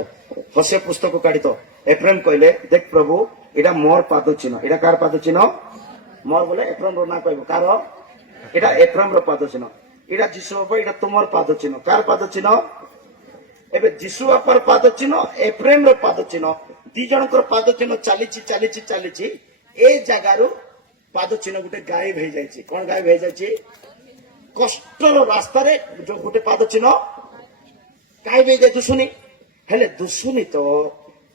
ହସ୍ୟ ପୁସ୍ତକ କାଢି ତ ଏଫ୍ରେମ୍ କହିଲେ ଦେଖ ପ୍ରଭୁ ଏଇଟା ମୋର ପାଦ ଚିହ୍ନ ଏଇଟା କାହାର ପାଦ ଚିହ୍ନ ମୋର ବୋଲେ ଏଫ୍ରେମ୍ ର ନା କହିବ କାର ଏଇଟା ଏଫ୍ରେମ୍ ର ପାଦ ଚିହ୍ନ ଏଇଟା ଯୀଶୁ ବାପା ଏଇଟା ତୁମର ପାଦ ଚିହ୍ନ କାର ପାଦ ଚିହ୍ନ ଏବେ ଯୀଶୁ ବାପାର ପାଦ ଚିହ୍ନ ଏଫ୍ରେମ୍ ର ପାଦ ଚିହ୍ନ ଦି ଜଣଙ୍କର ପାଦ ଚିହ୍ନ ଚାଲିଛି ଚାଲିଛି ଚାଲିଛି ଏ ଜାଗାରୁ ପାଦ ଚିହ୍ନ ଗୋଟେ ଗାୟବ ହେଇଯାଇଛି କଣ ଗାୟବ ହେଇଯାଇଛି କଷ୍ଟର ରାସ୍ତାରେ ଯୋଉ ଗୋଟେ ପାଦ ଚିହ୍ନ ଗାୟବ ହେଇଯାଏ ଦୁଶୁନି ହେଲେ ଦୁଶୁନି ତ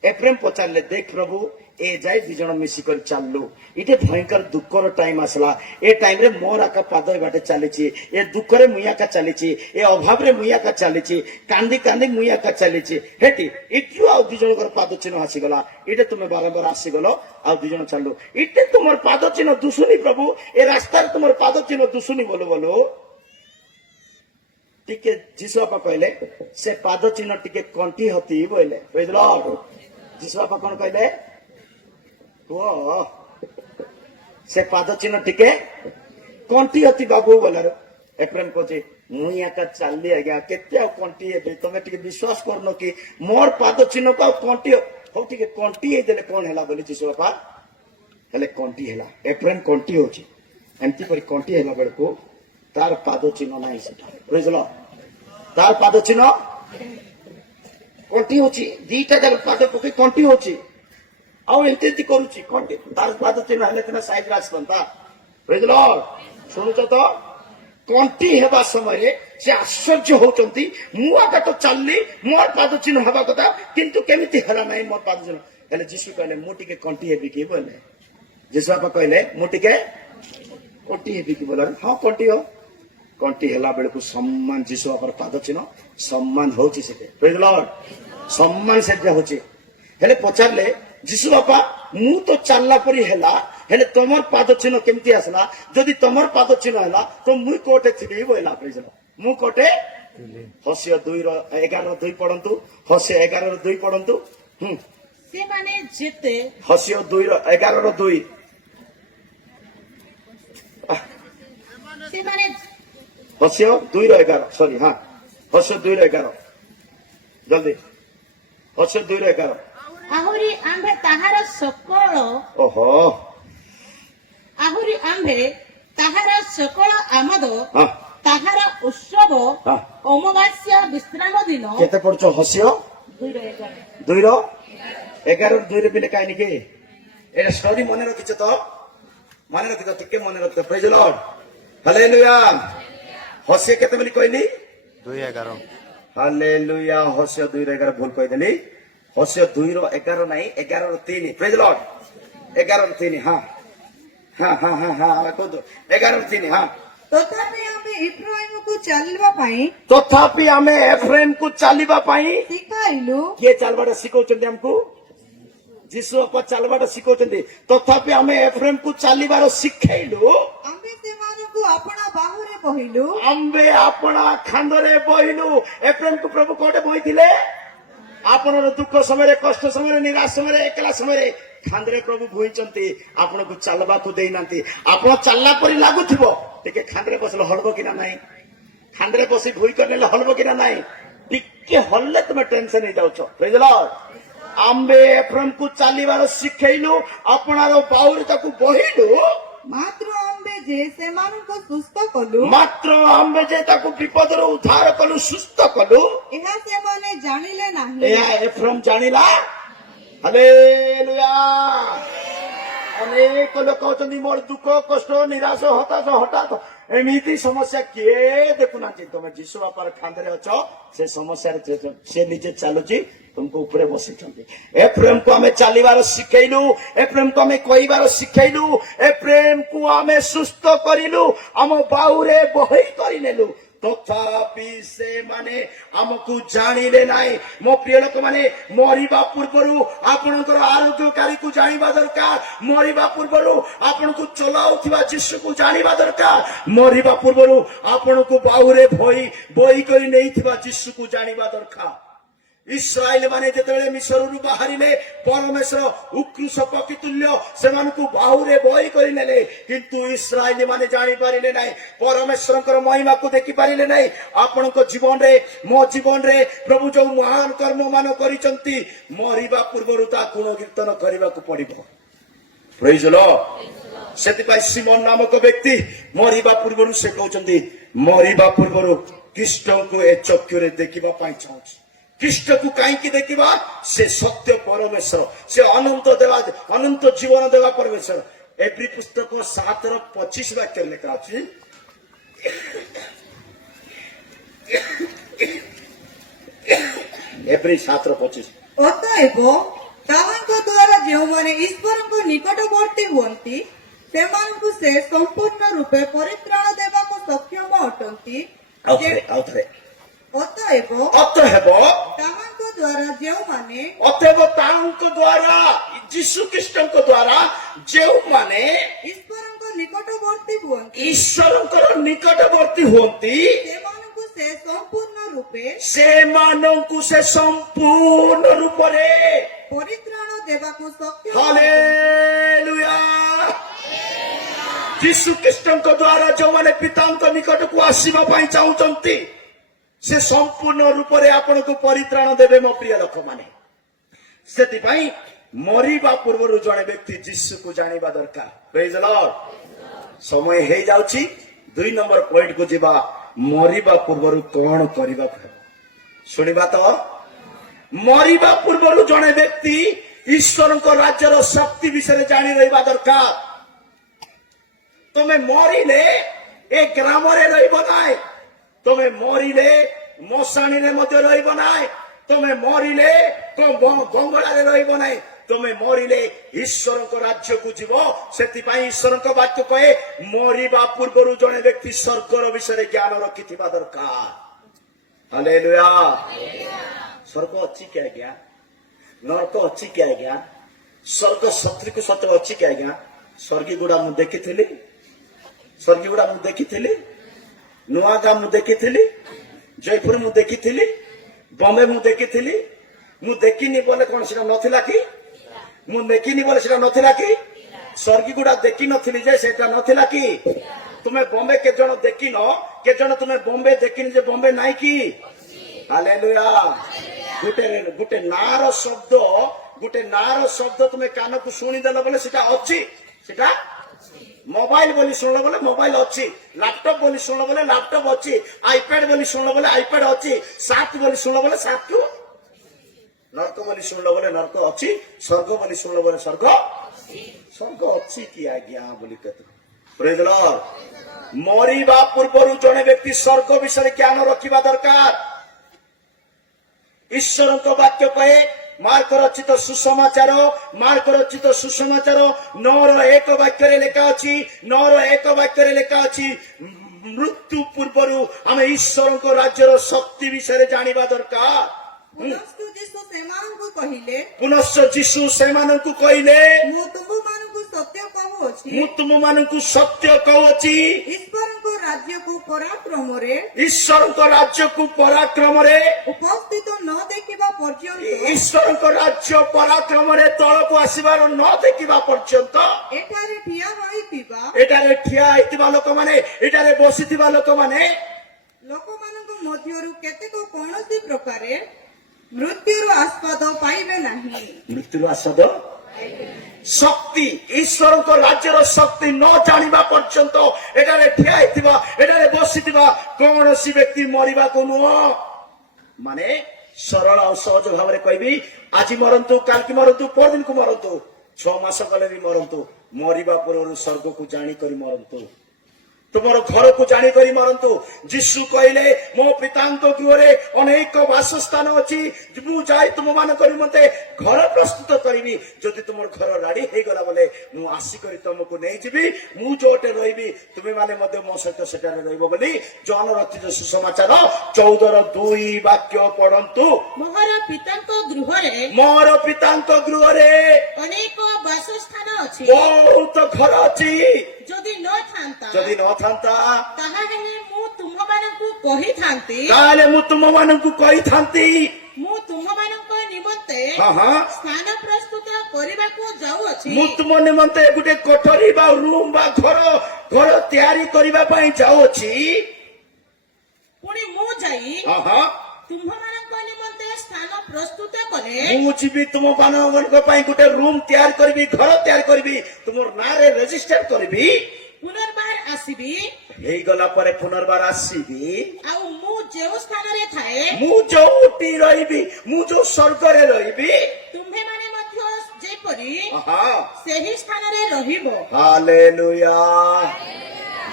ଏଫ୍ରେମ୍ ପଚାରିଲେ ଦେଖ ପ୍ରଭୁ ଏ ଯାଏ ଦି ଜଣ ମିଶିକରି ଚାଲିଲୁ ଏଠି ଭୟଙ୍କର ଦୁଃଖର ଟାଇମ ଆସିଲା ଏ ଟାଇମରେ ମୋର ଆକା ପାଦ ଏ ବାଟେ ଚାଲିଛି ଏ ଦୁଃଖରେ ମୁଇଁ ଆକା ଚାଲିଛି ଏ ଅଭାବରେ ମୁଇଁ ଆକା ଚାଲିଛି କାନ୍ଦି କାନ୍ଦି ମୁଇଁ ଆକା ଚାଲିଛି ହେଠି ଏଠୁ ଆଉ ଦି ଜଣଙ୍କର ପାଦ ଚିହ୍ନ ଆସିଗଲା ଏଠି ତୁମେ ବାରମ୍ବାର ଆସିଗଲ ଆଉ ଦି ଜଣ ଚାଲିଲୁ ଏଠି ତୁମର ପାଦ ଚିହ୍ନ ଦୁଶୁନି ପ୍ରଭୁ ଏ ରାସ୍ତାରେ ତୁମର ପାଦ ଚିହ୍ନ ଦୁଶୁନି ବୋଲୁ ବୋଲୁ ଟିକେ ଯୀଶୁ ବାପା କହିଲେ ସେ ପାଦ ଚିହ୍ନ ଟିକେ କଣ୍ଟି ହତି ବୋଇଲେ ବୁଝିଲ ଯୀଶୁ ବାପା କଣ କହିଲେ କୁହ ସେ ପାଦ ଚିହ୍ନ ଟିକେ କଣ୍ଟି ହତି ବାବୁ ବୋଲାରୁ ଏଫ୍ରେମ୍ କହୁଛି ମୁଇଁ ଏକା ଚାଲିଲି ଆଜ୍ଞା କେତେ ଆଉ କଣ୍ଟି ହେବି ତମେ ଟିକେ ବିଶ୍ୱାସ କରୁନ କି ମୋର ପାଦ ଚିହ୍ନକୁ ଆଉ କଣ୍ଟି ହଉ ଟିକେ କଣ୍ଟି ହେଇଦେଲେ କଣ ହେଲା ବୋଲି ଯୀଶୁ ବାପା ହେଲେ କଣ୍ଟି ହେଲା ଏଫ୍ରେମ୍ କଣ୍ଟି ହଉଛି ଏମିତି କରି କଣ୍ଟି ହେଲା ବେଳକୁ ତାର ପାଦ ଚିହ୍ନ ନାହିଁ ସେଟା ବୁଝିଲ ତାର ପାଦ ଚିହ୍ନ କଣ୍ଟି ହଉଛି ଦିଟା ଜାଗା ପାଦ ପକେଇ କଣ୍ଟି ହଉଛି ଆଉ ଏମିତି ଏମିତି କରୁଛି କଣ୍ଟି ତାର ପାଦ ଚିହ୍ନ ହେଲେ ସିନା ସାଇଡରେ ଆସିଥାନ୍ତା ବୁଝିଲ ଶୁଣୁଛ ତ କଣ୍ଟି ହେବା ସମୟରେ ସେ ଆଶ୍ଚର୍ଯ୍ୟ ହଉଛନ୍ତି ମୁଁ ଆଗ ତ ଚାଲିଲି ମୋର ପାଦ ଚିହ୍ନ ହେବା କଥା କିନ୍ତୁ କେମିତି ହେଲା ନାହିଁ ମୋର ପାଦ ଚିହ୍ନ ହେଲେ ଯୀଶୁ କହିଲେ ମୁଁ ଟିକେ କଣ୍ଟି ହେବି କି ବୋଲେ ଯୀଶୁ ବାପା କହିଲେ ମୁଁ ଟିକେ କଣ୍ଟି ହେବି କି ବୋଲେ ହଁ କଣ୍ଟି ହୋ କଣ୍ଟି ହେଲା ବେଳକୁ ସମ୍ମାନ ଯୀଶୁ ବାପାର ପାଦ ଚିହ୍ନ ସମ୍ମାନ ହଉଛି ସେଠି ବୁଝିଲ ସମ୍ମାନ ସେଠି ହଉଛି ହେଲେ ପଚାରିଲେ ଯୀଶୁ ବାପା ମୁଁ ତ ଚାଲିଲା ପରି ହେଲା ହେଲେ ତମର ପାଦ ଚିହ୍ନ କେମିତି ଆସିଲା ଯଦି ତମର ପାଦ ଚିହ୍ନ ହେଲା ତ ମୁଁ କୋଟେ ଥିଲି ବୋଇଲା ବୁଝିଲ ମୁଁ କୋଟେ ହସ୍ୟ 2:11 ପଢନ୍ତୁ ହସ୍ୟ 11:2 ପଢନ୍ତୁ ସେମାନେ ଯେତେ ହସ୍ୟ 2:11 ସେମାନେ ହସ୍ୟ 2:11 ସରି ହଁ ହସ୍ୟ 2:11 ଜଲ୍ଦି ହସ୍ୟ 2:11 ଆହୁରି ଆମ୍ଭେ ତାହାର ସକଳ ଓହୋ ଆହୁରି ଆମ୍ଭେ ତାହାର ସକଳ ଆମୋଦ ହଁ ତାହାର ଉତ୍ସବ ହଁ ଅମାବାସ୍ୟା ବିଶ୍ରାମ ଦିନ କେତେ ପଢୁଛ ହସ୍ୟ 2:11 ବି ଲେଖା ହେଇନି କି এটা ଷ୍ଟୋରି ମନେ ରଖିଛ ତ ମନେ ରଖିଛ ଟିକେ ମନେ ରଖିଛ ପ୍ରେଜ ଦ ଲର୍ଡ ହାଲେଲୁୟା ହସ୍ୟ କେତେ ବୋଲି କହିଲି 2:11 ହାଲେଲୁୟା ହସ୍ୟ 2:11 ଭୁଲ କହିଦେଲି ହସ୍ୟ 2:11 ନାହିଁ 11:3 ପ୍ରେଜ ଦ ଲର୍ଡ 11:3 ହଁ ହଁ ହଁ ହଁ ହଁ କୁହନ୍ତୁ 11:3 ହଁ ତଥାପି ଆମେ ଇଫ୍ରାଇମକୁ ଚାଲିବା ପାଇଁ ତଥାପି ଆମେ ଏଫ୍ରେମ୍ କୁ ଚାଲିବା ପାଇଁ ଶିଖାଇଲୁ କିଏ ଚାଲବାଟା ଶିଖଉଛନ୍ତି ଆମକୁ ଯୀଶୁ ବାପା ଚାଲବାଟା ଶିଖଉଛନ୍ତି ତଥାପି ଆମେ ଏଫ୍ରେମ୍ କୁ ଚାଲିବାର ଶିଖେଇଲୁ ଆମ୍ଭେ ସେମାନଙ୍କୁ ଆପଣା ବାହୁରେ ବହିଲୁ ଆମ୍ଭେ ଆପଣା ଖାନ୍ଦରେ ବହିଲୁ ଏଫ୍ରେମ୍ କୁ ପ୍ରଭୁ କୋଉଟେ ବହିଥିଲେ ଆପଣର ଦୁଃଖ ସମୟରେ କଷ୍ଟ ସମୟରେ ନିରାଶ ସମୟରେ ଏକଲା ସମୟରେ ଖାନ୍ଦରେ ପ୍ରଭୁ ବୋହିଛନ୍ତି ଆପଣଙ୍କୁ ଚାଲବାକୁ ଦେଇନାହାନ୍ତି ଆପଣ ଚାଲିଲା ପରି ଲାଗୁଥିବ ଟିକେ ଖାନ୍ଦରେ ବସିଲେ ହଳବ କିନା ନାହିଁ ଖାନ୍ଦରେ ବସି ଭୋଇ କରିନେଲେ ହଳବ କିନା ନାହିଁ ଟିକେ ହଲଲେ ତୁମେ ଟେନସନ ହେଇଯାଉଛ ପ୍ରେଜ ଦ ଲର୍ଡ ଆମ୍ଭେ ଏଫ୍ରେମ୍ କୁ ଚାଲିବାର ଶିଖେଇଲୁ ଆପଣାର ବାହୁରେ ତାକୁ ବହିଲୁ ମାତ୍ର ଆମ୍ଭେ ଯେ ସେମାନଙ୍କୁ ସୁସ୍ଥ କଲୁ ମାତ୍ର ଆମ୍ଭେ ଯେ ତାକୁ ବିପଦରୁ ଉଦ୍ଧାର କଲୁ ସୁସ୍ଥ କଲୁ ଏହା ସେମାନେ ଜାଣିଲେ ନାହିଁ ଏହା ଏଫ୍ରେମ୍ ଜାଣିଲା ହାଲେଲୁୟା ଅନେକ ଲୋକ ଅଛନ୍ତି ମୋର ଦୁଃଖ କଷ୍ଟ ନିରାଶ ହତାଶ ହଠାତ୍ ଏମିତି ସମସ୍ୟା କିଏ ଦେଖୁନାହାନ୍ତି ତମେ ଯୀଶୁ ବାପାର ଖାନ୍ଦରେ ଅଛ ସେ ସମସ୍ୟାରେ ସେ ନିଜେ ଚାଲୁଛି ତୁମକୁ ଉପରେ ବସିଛନ୍ତି ଏଫ୍ରେମ୍ କୁ ଆମେ ଚାଲିବାର ଶିଖେଇଲୁ ଏଫ୍ରେମ୍ କୁ ଆମେ କହିବାର ଶିଖେଇଲୁ ଏଫ୍ରେମ୍ କୁ ଆମେ ସୁସ୍ଥ କରିଲୁ ଆମ ବାହୁରେ ବହି କରିନେଲୁ ତଥାପି ସେମାନେ ଆମକୁ ଜାଣିଲେ ନାହିଁ ମୋ ପ୍ରିୟ ଲୋକମାନେ ମରିବା ପୂର୍ବରୁ ଆପଣଙ୍କର ଆରୋଗ୍ୟକାରୀକୁ ଜାଣିବା ଦରକାର ମରିବା ପୂର୍ବରୁ ଆପଣଙ୍କୁ ଚଲାଉଥିବା ଯୀଶୁକୁ ଜାଣିବା ଦରକାର ମରିବା ପୂର୍ବରୁ ଆପଣଙ୍କୁ ବାହୁରେ ବହି କରି ନେଇଥିବା ଯୀଶୁକୁ ଜାଣିବା ଦରକାର ଇସ୍ରାଏଲ ମାନେ ଯେତେବେଳେ ମିଶରରୁ ବାହାରିଲେ ପରମେଶ୍ୱର ଉକ୍ରୁଷ ପକ୍ଷୀ ତୁଲ୍ୟ ସେମାନଙ୍କୁ ବାହୁରେ ବହି କରି ନେଲେ, କିନ୍ତୁ ଇସ୍ରାଏଲ ମାନେ ଜାଣିପାରିଲେ ନାହିଁ, ପରମେଶ୍ୱରଙ୍କର ମହିମାକୁ ଦେଖିପାରିଲେ ନାହିଁ। ଆପଣଙ୍କ ଜୀବନରେ ମୋ ଜୀବନରେ ପ୍ରଭୁ ଯୋଉ ମହାନ କର୍ମ ମାନ କରିଛନ୍ତି, ମରିବା ପୂର୍ବରୁ ତା ଗୁଣ କୀର୍ତ୍ତନ କରିବାକୁ ପଡିବ। ପ୍ରେଜ୍ ଦ ଲର୍ଡ। ସେଥିପାଇଁ ସିମୋନ ନାମକ ବ୍ୟକ୍ତି ମରିବା ପୂର୍ବରୁ ସେ କହୁଛନ୍ତି, ମରିବା ପୂର୍ବରୁ ଖ୍ରୀଷ୍ଟଙ୍କୁ ଏ ଚକ୍ଷୁରେ ଦେଖିବା ପାଇଁ ଚାହୁଁଛି। ଖ୍ରୀଷ୍ଟକୁ କାହିଁକି ଦେଖିବା? ସେ ସତ୍ୟ ପରମେଶ୍ୱର, ସେ ଅନନ୍ତ ଜୀବନ ଦେବା ପରମେଶ୍ୱର। ଏଭ୍ରି ପୁସ୍ତକ 7:25 ବାକ୍ୟରେ ଲେଖା ଅଛି, ଏଭ୍ରି 7:25। ଅତଏବ ତାହାଙ୍କ ଦ୍ୱାରା ଯେଉଁମାନେ ଈଶ୍ୱରଙ୍କ ନିକଟବର୍ତ୍ତୀ ହୁଅନ୍ତି ସେମାନଙ୍କୁ ସେ ସମ୍ପୂର୍ଣ୍ଣ ରୂପେ ପରିତ୍ରାଣ ଦେବାକୁ ସକ୍ଷମ ଅଟନ୍ତି। ଆଉଥରେ ଅତଏବ ଅତଏବ ତାହାଙ୍କ ଦ୍ୱାରା ଯେଉଁମାନେ ଅତଏବ ତାଙ୍କ ଦ୍ୱାରା ଯୀଶୁ ଖ୍ରୀଷ୍ଟଙ୍କ ଦ୍ୱାରା ଯେଉଁମାନେ ଈଶ୍ୱରଙ୍କ ନିକଟବର୍ତ୍ତୀ ହୁଅନ୍ତି ଈଶ୍ୱରଙ୍କର ନିକଟବର୍ତ୍ତୀ ହୁଅନ୍ତି ସେମାନଙ୍କୁ ସେ ସମ୍ପୂର୍ଣ୍ଣ ରୂପେ ସମ୍ପୂର୍ଣ୍ଣ ରୂପରେ ପରିତ୍ରାଣ ଦେବାକୁ ସକ୍ଷମ ହାଲେଲୁୟା। ଯୀଶୁ ଖ୍ରୀଷ୍ଟଙ୍କ ଦ୍ୱାରା ଯେଉଁମାନେ ପିତାଙ୍କ ନିକଟକୁ ଆସିବା ପାଇଁ ଚାହୁଁଛନ୍ତି, ସେ ସମ୍ପୂର୍ଣ୍ଣ ରୂପରେ ଆପଣଙ୍କୁ ପରିତ୍ରାଣ ଦେବେ ମୋ ପ୍ରିୟ ଲୋକମାନେ। ସେଥିପାଇଁ ମରିବା ପୂର୍ବରୁ ଜଣେ ବ୍ୟକ୍ତି ଯୀଶୁକୁ ଜାଣିବା ଦରକାର। ପ୍ରେଜ୍ ଦ ଲର୍ଡ। ସମୟ ହେଇଯାଉଛି, 2 ନମ୍ବର ପଏଣ୍ଟକୁ ଯିବା। ମରିବା ପୂର୍ବରୁ କଣ କରିବାକୁ ହେବ ଶୁଣିବା ତ। ମରିବା ପୂର୍ବରୁ ଜଣେ ବ୍ୟକ୍ତି ଈଶ୍ୱରଙ୍କ ରାଜ୍ୟର ଶକ୍ତି ବିଷୟରେ ଜାଣି ରହିବା ଦରକାର। ତମେ ମରିଲେ ଏ ଗ୍ରାମରେ ରହିବ ନାହିଁ, ତମେ ମରିଲେ ମଶାଣୀରେ ମଧ୍ୟ ରହିବ ନାହିଁ, ତମେ ମରିଲେ ବଙ୍ଗଳାରେ ରହିବ ନାହିଁ, ତମେ ମରିଲେ ଈଶ୍ୱରଙ୍କ ରାଜ୍ୟକୁ ଯିବ। ସେଥିପାଇଁ ଈଶ୍ୱରଙ୍କ ବାକ୍ୟ କହେ, ମରିବା ପୂର୍ବରୁ ଜଣେ ବ୍ୟକ୍ତି ସ୍ୱର୍ଗର ବିଷୟରେ ଜ୍ଞାନ ରଖିଥିବା ଦରକାର। ହାଲେଲୁୟା। ସ୍ୱର୍ଗ ଅଛି କି ଆଜ୍ଞା? ନରକ ଅଛି କି ଆଜ୍ଞା? ସ୍ୱର୍ଗ ସତ୍ରିକୁ ସତ ଅଛି କି ଆଜ୍ଞା? ସ୍ୱର୍ଗୀ ଗୁଡା ମୁଁ ଦେଖିଥିଲି, ନୂଆଗାଁ ମୁଁ ଦେଖିଥିଲି, ଜୟପୁର ମୁଁ ଦେଖିଥିଲି, ବମ୍ବେ ମୁଁ ଦେଖିଥିଲି। ମୁଁ ଦେଖିନି ବୋଲେ କଣ ସେଟା ନଥିଲା କି? ମୁଁ ଦେଖିନି ବୋଲେ ସେଟା ନଥିଲା କି? ସ୍ୱର୍ଗୀ ଗୁଡା ଦେଖିନଥିଲି ଯେ ସେଟା ନଥିଲା କି? ତୁମେ ବମ୍ବେ କେତେ ଜଣ ଦେଖିନ? କେତେ ଜଣ ତୁମେ ବମ୍ବେ ଦେଖିନି ଯେ ବମ୍ବେ ନାଇଁ କି? ହାଲେଲୁୟା। ଗୋଟେ ନାଁର ଶବ୍ଦ ତୁମେ କାନକୁ ଶୁଣିଦେଲ ବୋଲେ ସେଟା ଅଛି, ସେଟା ମୋବାଇଲ ବୋଲି ଶୁଣିଲ ବୋଲେ ମୋବାଇଲ ଅଛି, ଲାପଟପ ବୋଲି ଶୁଣିଲ ବୋଲେ ଲାପଟପ ଅଛି, ଆଇପ୍ୟାଡ ବୋଲି ଶୁଣିଲ ବୋଲେ ଆଇପ୍ୟାଡ ଅଛି, ସାତ ବୋଲି ଶୁଣିଲ ବୋଲେ ସାତ, ନର୍କ ବୋଲି ଶୁଣିଲ ବୋଲେ ନର୍କ ଅଛି, ସ୍ୱର୍ଗ ବୋଲି ଶୁଣିଲ ବୋଲେ ସ୍ୱର୍ଗ ଅଛି କି ଆଜ୍ଞା ବୋଲି କେତେ। ପ୍ରେଜ୍ ଦ ଲର୍ଡ। ମରିବା ପୂର୍ବରୁ ଜଣେ ବ୍ୟକ୍ତି ସ୍ୱର୍ଗ ବିଷୟରେ ଜ୍ଞାନ ରଖିବା ଦରକାର। ଈଶ୍ୱରଙ୍କ ବାକ୍ୟ କହେ, ମାର୍କ ରଚିତ ସୁସମାଚାର 9:1 ବାକ୍ୟରେ ଲେଖା ଅଛି, ମୃତ୍ୟୁ ପୂର୍ବରୁ ଆମେ ଈଶ୍ୱରଙ୍କ ରାଜ୍ୟର ଶକ୍ତି ବିଷୟରେ ଜାଣିବା ଦରକାର। ପୁନଶ୍ଚ ଯୀଶୁ ସେମାନଙ୍କୁ କହିଲେ, ମୁଁ ତୁମମାନଙ୍କୁ ସତ୍ୟ କହୁଅଛି ଈଶ୍ୱରଙ୍କ ରାଜ୍ୟକୁ ପରାକ୍ରମରେ ଉପସ୍ଥିତ ନ ଦେଖିବା ପର୍ଯ୍ୟନ୍ତ, ଈଶ୍ୱରଙ୍କ ରାଜ୍ୟ ପରାକ୍ରମରେ ତଳକୁ ଆସିବାର ନ ଦେଖିବା ପର୍ଯ୍ୟନ୍ତ ଏଠାରେ ଠିଆ ହେଇଥିବା ଲୋକମାନେ, ଏଠାରେ ବସିଥିବା ଲୋକମାନେ ଲୋକମାନଙ୍କ ମଧ୍ୟରୁ କେତେକ କୌଣସି ପ୍ରକାରେ ମୃତ୍ୟୁର ଆସ୍ପଦ ପାଇବେ ନାହିଁ। ମୃତ୍ୟୁର ଆସ୍ପଦ ଶକ୍ତି, ଈଶ୍ୱରଙ୍କ ରାଜ୍ୟର ଶକ୍ତି ନ ଜାଣିବା ପର୍ଯ୍ୟନ୍ତ ଏଠାରେ ଠିଆ ହେଇଥିବା, ଏଠାରେ ବସିଥିବା କୌଣସି ବ୍ୟକ୍ତି ମରିବାକୁ ନୁହଁ। ମାନେ ସରଳ ଆଉ ସହଜ ଭାବରେ କହିବି, ଆଜି ମରନ୍ତୁ, କାଲିକି ମରନ୍ତୁ, ପରଦିନକୁ ମରନ୍ତୁ, 6 ମାସ ଗଲେ ବି ମରନ୍ତୁ, ମରିବା ପୂର୍ବରୁ ସ୍ୱର୍ଗକୁ ଜାଣିକରି ମରନ୍ତୁ, ତୁମର ଘରକୁ ଜାଣିକରି ମରନ୍ତୁ। ଯୀଶୁ କହିଲେ, ମୋ ପିତାଙ୍କ ଗୃହରେ ଅନେକ ବାସସ୍ଥାନ ଅଛି, ମୁଁ ଯାଇ ତୁମମାନଙ୍କ ନିମନ୍ତେ ଘର ପ୍ରସ୍ତୁତ କରିବି। ଯଦି ତୁମର ଘର ରାଡି ହେଇଗଲା ବୋଲେ ମୁଁ ଆସିକରି ତମକୁ ନେଇଯିବି, ମୁଁ ଯୋଉଟେ ରହିବି ତୁମେ ମାନେ ମଧ୍ୟ ମୋ ସହିତ ସେଠାରେ ରହିବ ବୋଲି ଜନ ରଚିତ ସୁସମାଚାର 14:2 ବାକ୍ୟ ପଢନ୍ତୁ। ମୋର ପିତାଙ୍କ ଗୃହରେ ଅନେକ ବାସସ୍ଥାନ ଅଛି, ବହୁତ ଘର ଅଛି। ଯଦି ନଥାନ୍ତା ତାହେଲେ ମୁଁ ତୁମମାନଙ୍କୁ କହିଥାନ୍ତି, ମୁଁ ତୁମମାନଙ୍କ ନିମନ୍ତେ ହଁ ହଁ ସ୍ଥାନ ପ୍ରସ୍ତୁତ କରିବାକୁ ଯାଉଅଛି। ମୁଁ ତୁମ ନିମନ୍ତେ ଗୋଟେ କୋଠରୀ ବା ରୁମ୍ ବା ଘର ତିଆରି କରିବା ପାଇଁ ଯାଉଅଛି। ପୁଣି ମୁଁ ଯାଇ ହଁ ହଁ ତୁମମାନଙ୍କ ନିମନ୍ତେ ସ୍ଥାନ ପ୍ରସ୍ତୁତ କଲେ ମୁଁ ଯିବି ତୁମ ମାନଙ୍କ ପାଇଁ ଗୋଟେ ରୁମ୍ ତିଆରି କରିବି, ଘର ତିଆରି କରିବି, ତୁମର ନାଁରେ ରେଜିଷ୍ଟର କରିବି। ପୁନର୍ବାର ଆସିବି, ହେଇଗଲା ପରେ ପୁନର୍ବାର ଆସିବି। ଆଉ ମୁଁ ଯେଉଁ ସ୍ଥାନରେ ଥାଏ ମୁଁ ଯୋଉଠି ରହିବି, ମୁଁ ଯୋଉ ସ୍ୱର୍ଗରେ ରହିବି, ତୁମ୍ଭେମାନେ ମଧ୍ୟ ଯେପରି ହଁ ସେହି ସ୍ଥାନରେ ରହିବ। ହାଲେଲୁୟା।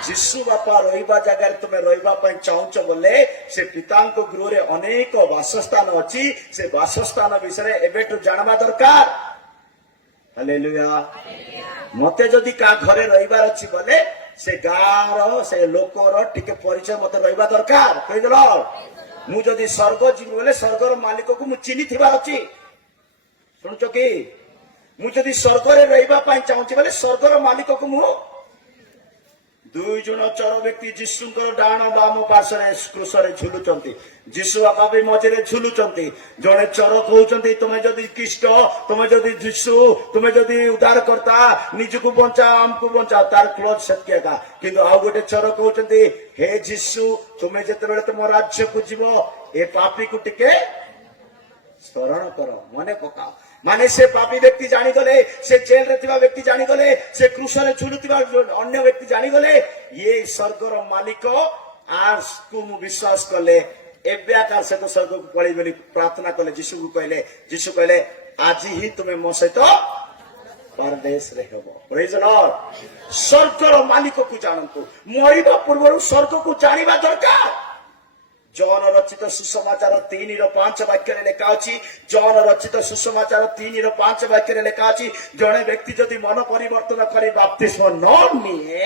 ଯୀଶୁ ବାପା ରହିବା ଜାଗାରେ ତୁମେ ରହିବା ପାଇଁ ଚାହୁଁଛ ବୋଲେ ସେ ପିତାଙ୍କ ଗୃହରେ ଅନେକ ବାସସ୍ଥାନ ଅଛି। ସେ ବାସସ୍ଥାନ ବିଷୟରେ ଏବେଠୁ ଜାଣିବା ଦରକାର। ହାଲେଲୁୟା। ମତେ ଯଦି କାହା ଘରେ ରହିବାର ଅଛି ବୋଲେ ସେ ଗାଁର ସେ ଲୋକର ଟିକେ ପରିଚୟ ମତେ ରହିବା ଦରକାର। କହିଦେଲ ମୁଁ ଯଦି ସ୍ୱର୍ଗ ଯିବି ବୋଲେ ସ୍ୱର୍ଗର ମାଲିକକୁ ମୁଁ ଚିହ୍ନିଥିବାର ଅଛି। ଶୁଣୁଛ କି? ମୁଁ ଯଦି ସ୍ୱର୍ଗରେ ରହିବା ପାଇଁ ଚାହୁଁଛି ବୋଲେ ସ୍ୱର୍ଗର ମାଲିକକୁ ମୁଁ ଦୁଇ ଜଣ ଚର ବ୍ୟକ୍ତି ଯୀଶୁଙ୍କର ଡାହାଣ ବାମ ପାର୍ଶ୍ୱରେ କ୍ରୁଶରେ ଝୁଲୁଛନ୍ତି। ଯୀଶୁ ବାପା ବି ମଝିରେ ଝୁଲୁଛନ୍ତି। ଜଣେ ଚର କହୁଛନ୍ତି ତୁମେ ଯଦି ଖ୍ରୀଷ୍ଟ, ତୁମେ ଯଦି ଯୀଶୁ, ତୁମେ ଯଦି ଉଦ୍ଧାର କର୍ତ୍ତା, ନିଜକୁ ବଞ୍ଚାଅ, ଆମକୁ ବଞ୍ଚାଅ, ତାର କ୍ଲୋଜ ସେତିକି ଏକା। କିନ୍ତୁ ଆଉ ଗୋଟେ ଚର କହୁଛନ୍ତି ହେ ଯୀଶୁ, ତୁମେ ଯେତେବେଳେ ତୁମ ରାଜ୍ୟକୁ ଯିବ ଏ ପାପୀକୁ ଟିକେ ସ୍ମରଣ କର, ମନେ ପକାଅ। ମାନେ ସେ ପାପୀ ବ୍ୟକ୍ତି ଜାଣିଗଲେ, ସେ ଜେଲରେ ଥିବା ବ୍ୟକ୍ତି ଜାଣିଗଲେ, ସେ କ୍ରୁଶରେ ଝୁଲୁଥିବା ଅନ୍ୟ ବ୍ୟକ୍ତି ଜାଣିଗଲେ ଇଏ ସ୍ୱର୍ଗର ମାଲିକ। ଆକୁ ମୁଁ ବିଶ୍ୱାସ କଲେ ଏବେ ତାର ସହିତ ସ୍ୱର୍ଗକୁ ପଳେଇବି ବୋଲି ପ୍ରାର୍ଥନା କଲେ। ଯୀଶୁକୁ କହିଲେ, ଯୀଶୁ କହିଲେ ଆଜି ହିଁ ତୁମେ ମୋ ସହିତ ପରଦେଶରେ ହେବ। ପ୍ରେଜ୍ ଦ ଲର୍ଡ। ସ୍ୱର୍ଗର ମାଲିକକୁ ଜାଣନ୍ତୁ। ମରିବା ପୂର୍ବରୁ ସ୍ୱର୍ଗକୁ ଜାଣିବା ଦରକାର। ଜନ ରଚିତ ସୁସମାଚାର 3:5 ବାକ୍ୟରେ ଲେଖା ଅଛି। ଜନ ରଚିତ ସୁସମାଚାର 3:5 ବାକ୍ୟରେ ଲେଖା ଅଛି ଜଣେ ବ୍ୟକ୍ତି ଯଦି ମନ ପରିବର୍ତ୍ତନ କରି ବାପ୍ତିସ୍ମ ନ ନିଏ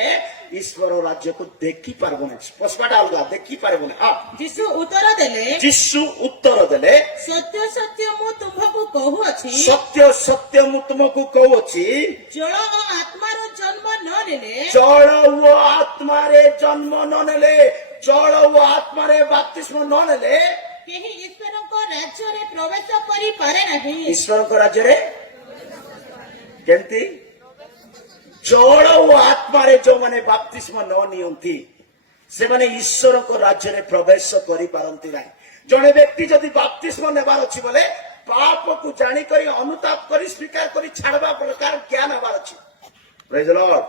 ଈଶ୍ୱର ରାଜ୍ୟକୁ ଦେଖି ପାରିବ ନାହିଁ। ସ୍ପଷ୍ଟଟା ଅଲଗା, ଦେଖି ପାରିବ ନାହିଁ। ଯୀଶୁ ଉତ୍ତର ଦେଲେ, ଯୀଶୁ ଉତ୍ତର ଦେଲେ ସତ୍ୟ ସତ୍ୟ ମୁଁ ତୁମ୍ଭକୁ କହୁଅଛି, ସତ୍ୟ ସତ୍ୟ ମୁଁ ତୁମକୁ କହୁଅଛି, ଜଳ ଓ ଆତ୍ମାର ଜନ୍ମ ନ ନେଲେ ଜଳ ଓ ଆତ୍ମାରେ ଜନ୍ମ ନ ନେଲେ, ଜଳ ଓ ଆତ୍ମାରେ ବାପ୍ତିସ୍ମ ନ ନେଲେ କେହି ଈଶ୍ୱରଙ୍କ ରାଜ୍ୟରେ ପ୍ରବେଶ କରିପାରେ ନାହିଁ। ଈଶ୍ୱରଙ୍କ ରାଜ୍ୟରେ କେମିତି? ଜଳ ଓ ଆତ୍ମାରେ ଯୋଉମାନେ ବାପ୍ତିସ୍ମ ନ ନିଅନ୍ତି ସେମାନେ ଈଶ୍ୱରଙ୍କ ରାଜ୍ୟରେ ପ୍ରବେଶ କରିପାରନ୍ତି ନାହିଁ। ଜଣେ ବ୍ୟକ୍ତି ଯଦି ବାପ୍ତିସ୍ମ ନେବାର ଅଛି ବୋଲେ ପାପକୁ ଜାଣିକରି ଅନୁତାପ କରି ସ୍ୱୀକାର କରି ଛାଡବା ପ୍ରକାର ଜ୍ଞାନ ହେବାର ଅଛି। ପ୍ରେଜ୍ ଦ ଲର୍ଡ।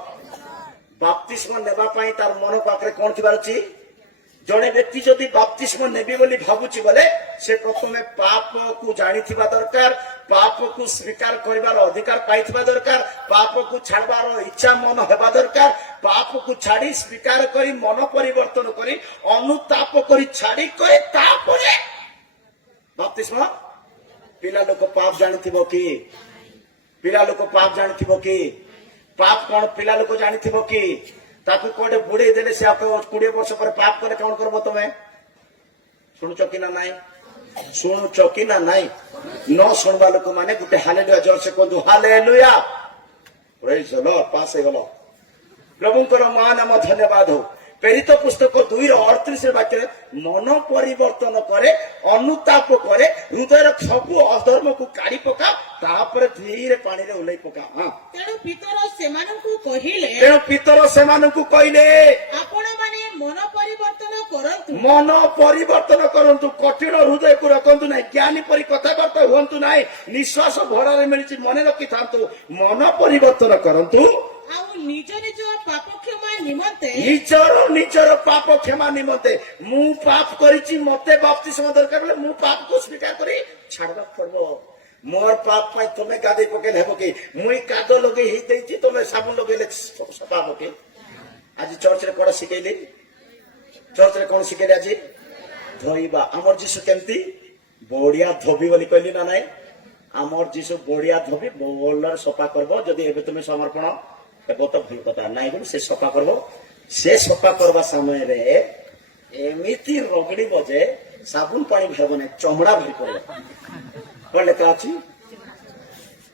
ବାପ୍ତିସ୍ମ ନେବା ପାଇଁ ତାର ମନ ପାଖରେ କଣ ଥିବାର ଅଛି? ଜଣେ ବ୍ୟକ୍ତି ଯଦି ବାପ୍ତିସ୍ମ ନେବି ବୋଲି ଭାବୁଛି ବୋଲେ ସେ ପ୍ରଥମେ ପାପକୁ ଜାଣିଥିବା ଦରକାର, ପାପକୁ ସ୍ୱୀକାର କରିବାର ଅଧିକାର ପାଇଥିବା ଦରକାର, ପାପକୁ ଛାଡବାର ଇଚ୍ଛା ମନ ହେବା ଦରକାର, ପାପକୁ ଛାଡି ସ୍ୱୀକାର କରି ମନ ପରିବର୍ତ୍ତନ କରି ଅନୁତାପ କରି ଛାଡି କରି ତାପରେ ବାପ୍ତିସ୍ମ। ପିଲା ଲୋକ ପାପ ଜାଣିଥିବ କି? ପିଲା ଲୋକ ପାପ ଜାଣିଥିବ କି? ପାପ କଣ ପିଲା ଲୋକ ଜାଣିଥିବ କି? ତାକୁ କୋଉଟେ ବୁଡେଇ ଦେଲେ ସେ 20 ବର୍ଷ ପରେ ପାପ କଲେ କଣ କରିବ ତମେ? ଶୁଣୁଛ କି ନା ନାଇଁ? ଶୁଣୁଛ କି ନା ନାଇଁ? ନ ଶୁଣବା ଲୋକମାନେ ଗୋଟେ ହାଲେଲୁୟା ଜୋରସେ କୁହନ୍ତୁ, ହାଲେଲୁୟା। ପ୍ରେଜ୍ ଦ ଲର୍ଡ। ପାସ୍ ହେଇଗଲ। ପ୍ରଭୁଙ୍କର ମହାନାମ ଧନ୍ୟବାଦ ହଉ। ପ୍ରେରିତ ପୁସ୍ତକ 2:38 ବାକ୍ୟରେ ମନ ପରିବର୍ତ୍ତନ କରେ, ଅନୁତାପ କରେ, ହୃଦୟର ସବୁ ଅଧର୍ମକୁ କାଢି ପକା, ତାପରେ ଧୀରେ ପାଣିରେ ଓହ୍ଲେଇ ପକା। ତେଣୁ ପିତର ସେମାନଙ୍କୁ କହିଲେ, ତେଣୁ ପିତର ସେମାନଙ୍କୁ କହିଲେ ଆପଣମାନେ ମନ ପରିବର୍ତ୍ତନ କରନ୍ତୁ। ମନ ପରିବର୍ତ୍ତନ କରନ୍ତୁ। କଠିନ ହୃଦୟକୁ ରଖନ୍ତୁ ନାହିଁ। ଜ୍ଞାନୀ ପରି କଥାବାର୍ତ୍ତା ହୁଅନ୍ତୁ ନାହିଁ। ନିଶ୍ୱାସ ଭଡ଼ାରେ ମିଳିଛି ମନେ ରଖିଥାନ୍ତୁ। ମନ ପରିବର୍ତ୍ତନ କରନ୍ତୁ ଆଉ ନିଜ ନିଜ ପାପ କ୍ଷମା ନିମନ୍ତେ ନିଜର ପାପ କ୍ଷମା ନିମନ୍ତେ। ମୁଁ ପାପ କରିଛି, ମତେ ବାପ୍ତିସ୍ମ ଦରକାର ବୋଲେ ମୁଁ ପାପକୁ ସ୍ୱୀକାର କରି ଛାଡିବାକୁ ପଡିବ। ମୋର ପାପ ପାଇଁ ତମେ ଗାଧେଇ ପକେଇଲେ ହେବ କି? ମୁଇଁ କାଦ ଲଗେଇ ହେଇଯାଇଛି, ତମେ ସାବୁନ ଲଗେଇଲେ ସଫା ହବ କି? ଆଜି ଚର୍ଚ୍ଚରେ କଣ ଶିଖେଇଲି? ଚର୍ଚ୍ଚରେ କଣ ଶିଖେଇଲେ ଆଜି? ଧୋଇବା। ଆମର ଯୀଶୁ କେମିତି ବଢିଆ ଧୋବି ବୋଲି କହିଲି ନା ନାଇଁ? ଆମର ଯୀଶୁ ବଢିଆ ଧୋବି, ଭଲରେ ସଫା କରିବ। ଯଦି ଏବେ ତୁମେ ସମର୍ପଣ ହେବ ତ ଭଲ କଥା, ନାଇଁ ବୋଲି ସେ ସଫା କରିବ। ସେ ସଫା କରିବା ସମୟରେ ଏମିତି ରଗଡିବ ଯେ ସାବୁନ ପାଣି ହେବ ନାହିଁ, ଚମଡା ବାହାରି ପଡିବ। କଣ ଲେଖା ଅଛି?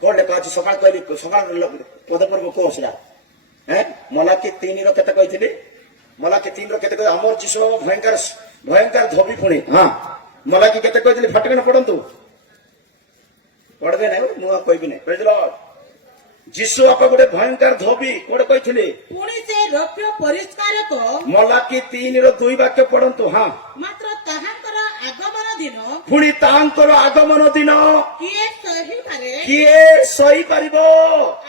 କଣ ଲେଖା ଅଛି? ସକାଳ କହିଲି, ସକାଳ ପଦପର୍ବ କୋଉ ସେଟା? ମଲାକି 3 କେତେ କହିଥିଲି? ମଲାକି 3 କେତେ କହିଲି? ଆମର ଯୀଶୁ ଭୟଙ୍କର ଧୋବି ପୁଣି। ମଲାକି କେତେ କହିଥିଲି? ଫାଟିକିନା ପଢନ୍ତୁ। ପଢବେ ନାହିଁ ମୁଁ ଆଉ କହିବି ନାହିଁ ପ୍ରେଜ ଲର୍ଡ। ଯୀଶୁ ବାପା ଗୋଟେ ଭୟଙ୍କର ଧୋବି କୋଟେ କହିଥିଲେ ପୁଣି ସେ ରୌପ୍ୟ ପରିଷ୍କାରକ ମଲାକି 3:2 ବାକ୍ୟ ପଢନ୍ତୁ। ହଁ, ମାତ୍ର ତାହାଙ୍କର ଆଗମନ ଦିନ ପୁଣି ତାଙ୍କର ଆଗମନ ଦିନ କିଏ ସହିପାରେ? କିଏ ସହିପାରିବ?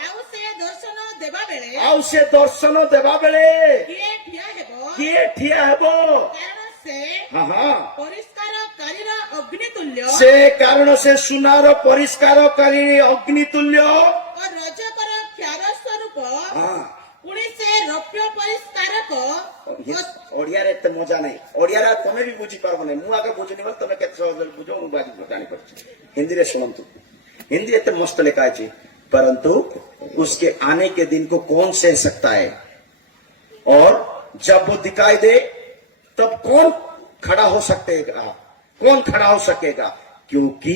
ଆଉ ସେ ଦର୍ଶନ ଦେବା ବେଳେ ଆଉ ସେ ଦର୍ଶନ ଦେବା ବେଳେ କିଏ ଠିଆ ହେବ? କିଏ ଠିଆ ହେବ? କାରଣ ସେ ହଁ ହଁ, ପରିଷ୍କାରକାରୀର ଅଗ୍ନି ତୁଲ୍ୟ ସେ କାରଣ ସେ ସୁନାର ପରିଷ୍କାରକାରୀ ଅଗ୍ନି ତୁଲ୍ୟ। ଓ ରଜକର କ୍ଷାର ସ୍ୱରୂପ। ହଁ, ପୁଣି ସେ ରୌପ୍ୟ ପରିଷ୍କାରକ ଓଡିଆରେ ଏତେ ମଜା ନାହିଁ। ଓଡିଆରେ ତମେ ବି ବୁଝିପାରିବ ନାହିଁ। ମୁଁ ଆଗ ବୁଝୁନି ବୋଲି ତମେ କେତେ ସହଜ ବୁଝ ମୁଁ ଜାଣିପାରୁଛି। ହିନ୍ଦୀରେ ଶୁଣନ୍ତୁ, हिंदी इतने मस्त लिखा है जी, परंतु उसके आने के दिन को कौन सह सकता है, और जब वो दिखाई दे तब कौन खड़ा हो सकेगा, कौन खड़ा हो सकेगा, क्योंकि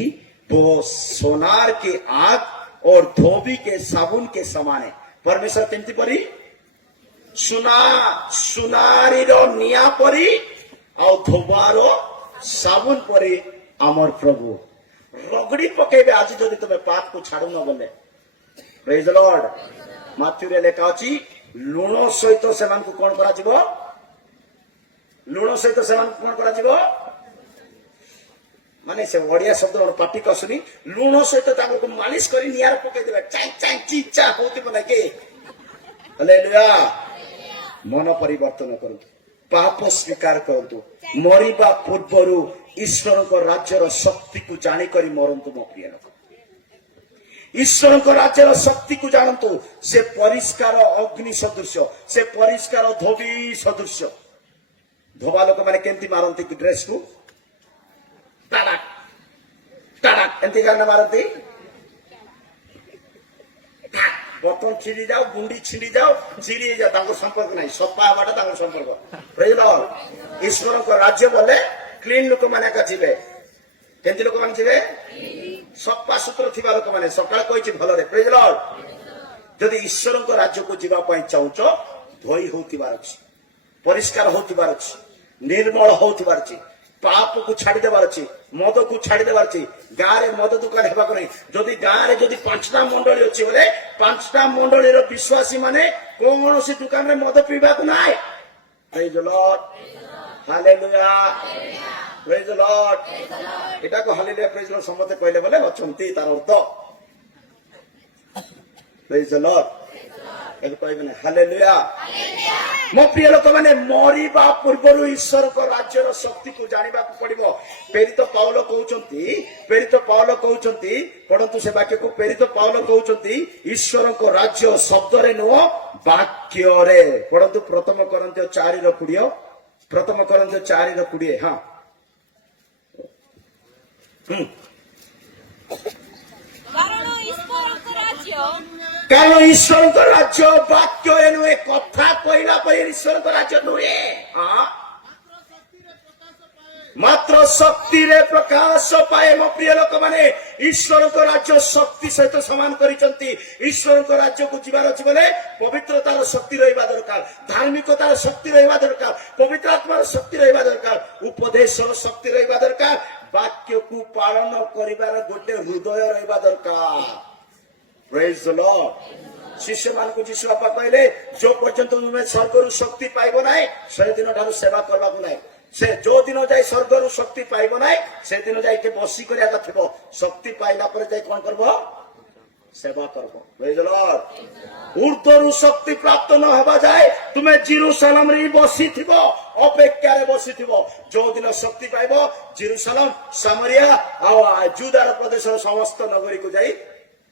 वो सोनार के आग और धोबी के साबुन के समान है। परमेश्वर केमती परी सुनारी निया परी और धोबार साबुन परी आमर प्रभु रगड़ी पकेबे। आज जदि तुम पाप को छाड़ू न बोले प्रेज द लॉर्ड। माथ्यू रे लेखा अछि लुण सहित सेमान को कोन करा जिवो, लुण सहित सेमान को कोन करा जिवो, माने से ओडिया शब्द और पाटी कसुनी लुण सहित ताको को मालिश करी नियार पके देबे चाइ चाइ चीचा होती बने के। हालेलुया। मन परिवर्तन करंतु, पाप स्वीकार करंतु, मरिबा पूर्वरु ईश्वर को राज्यर शक्ति को जानी करी मरंतु। मो प्रिय लोक, ईश्वर को राज्यर शक्ति को जानतु। से परिष्कार अग्नि सदृश, से परिष्कार धोबी सदृश। धोबा लोक माने केंती मारंती कि ड्रेस को टाडा टाडा एंती करना मारंती। बर्तन छिड़ी जाओ, गुंडी छिड़ी जाओ, छिड़ी जाओ, तांको संपर्क नहीं, सफा बाटा तांको संपर्क। Praise Lord. ईश्वर को राज्य बोले क्लीन लोक माने का जीवे, केंती लोक माने जीवे सफा सुतरा थिबा लोक माने। सकाळ कहिछि भलो रे प्रेज लॉर्ड। जदि ईश्वर को राज्य को जीवा पई चाहुचो धोई होतिबार अछि, परिष्कार होतिबार अछि, निर्मल होतिबार अछि, पाप को छाड़ी देबार अछि, मद को छाड़ी देबार अछि। गाँ रे मद दुकान हेबा को नहीं। जदि गाँ रे जदि 5टा मंडली अछि बोले 5टा मंडली रो विश्वासी माने कोनोसी दुकान रे मद पीबा को नाही। Praise the Lord. Hallelujah. Praise the Lord. एटा को हालेलुया प्रेज द लॉर्ड समते कहले बोले अछंती तार अर्थ। Praise the Lord. एक कहबे ना हालेलुया। मो प्रिय लोक माने मरिबा पूर्वरु ईश्वर को राज्यर शक्ति को जानिबा को पड़िबो। प्रेरित पाउल कहउचंती परंतु से वाक्य को प्रेरित पाउल कहउचंती ईश्वर को राज्य शब्द रे नो वाक्य रे। परंतु प्रथम कोरिन्थियो 4:20, प्रथम कोरिन्थियो 4:20। हां, कारण ईश्वर को राज्य वाक्य नुहे, कथा कहला पर ईश्वर को राज्य नुहे। हाँ, मात्र शक्ति रे प्रकाश पाए। मो प्रिय लोक माने ईश्वर को राज्य शक्ति सहित समान करिसंती। ईश्वर को राज्य को जीवार अछि बोले पवित्रतार शक्ति रहिबा दरकार, धार्मिकतार शक्ति रहिबा दरकार, पवित्र आत्मार शक्ति रहिबा दरकार, उपदेशर शक्ति रहिबा दरकार, वाक्य को पालन करिबार गोटे हृदय रहिबा दरकार। Praise the Lord. शिष्य मान को जीशु बापा कहले जो पर्यंत तुमे स्वर्गरु शक्ति पाइबो नाही से दिन ठारू सेवा करबा को नाही। से जो दिन जाई स्वर्गरु शक्ति पाइबो नाही से दिन जाई के बसी करिया का थिबो। शक्ति पाइला पर जाई कोन करबो? सेवा करबो। Praise the Lord. ऊर्ध्वरु शक्ति प्राप्त न हेबा जाए तुमे जेरूशलेम रे बसी थिबो, अपेक्षा रे बसी थिबो। जो दिन शक्ति पाइबो जेरूशलेम, सामरिया आ जुदार प्रदेश समस्त नगरी को जाई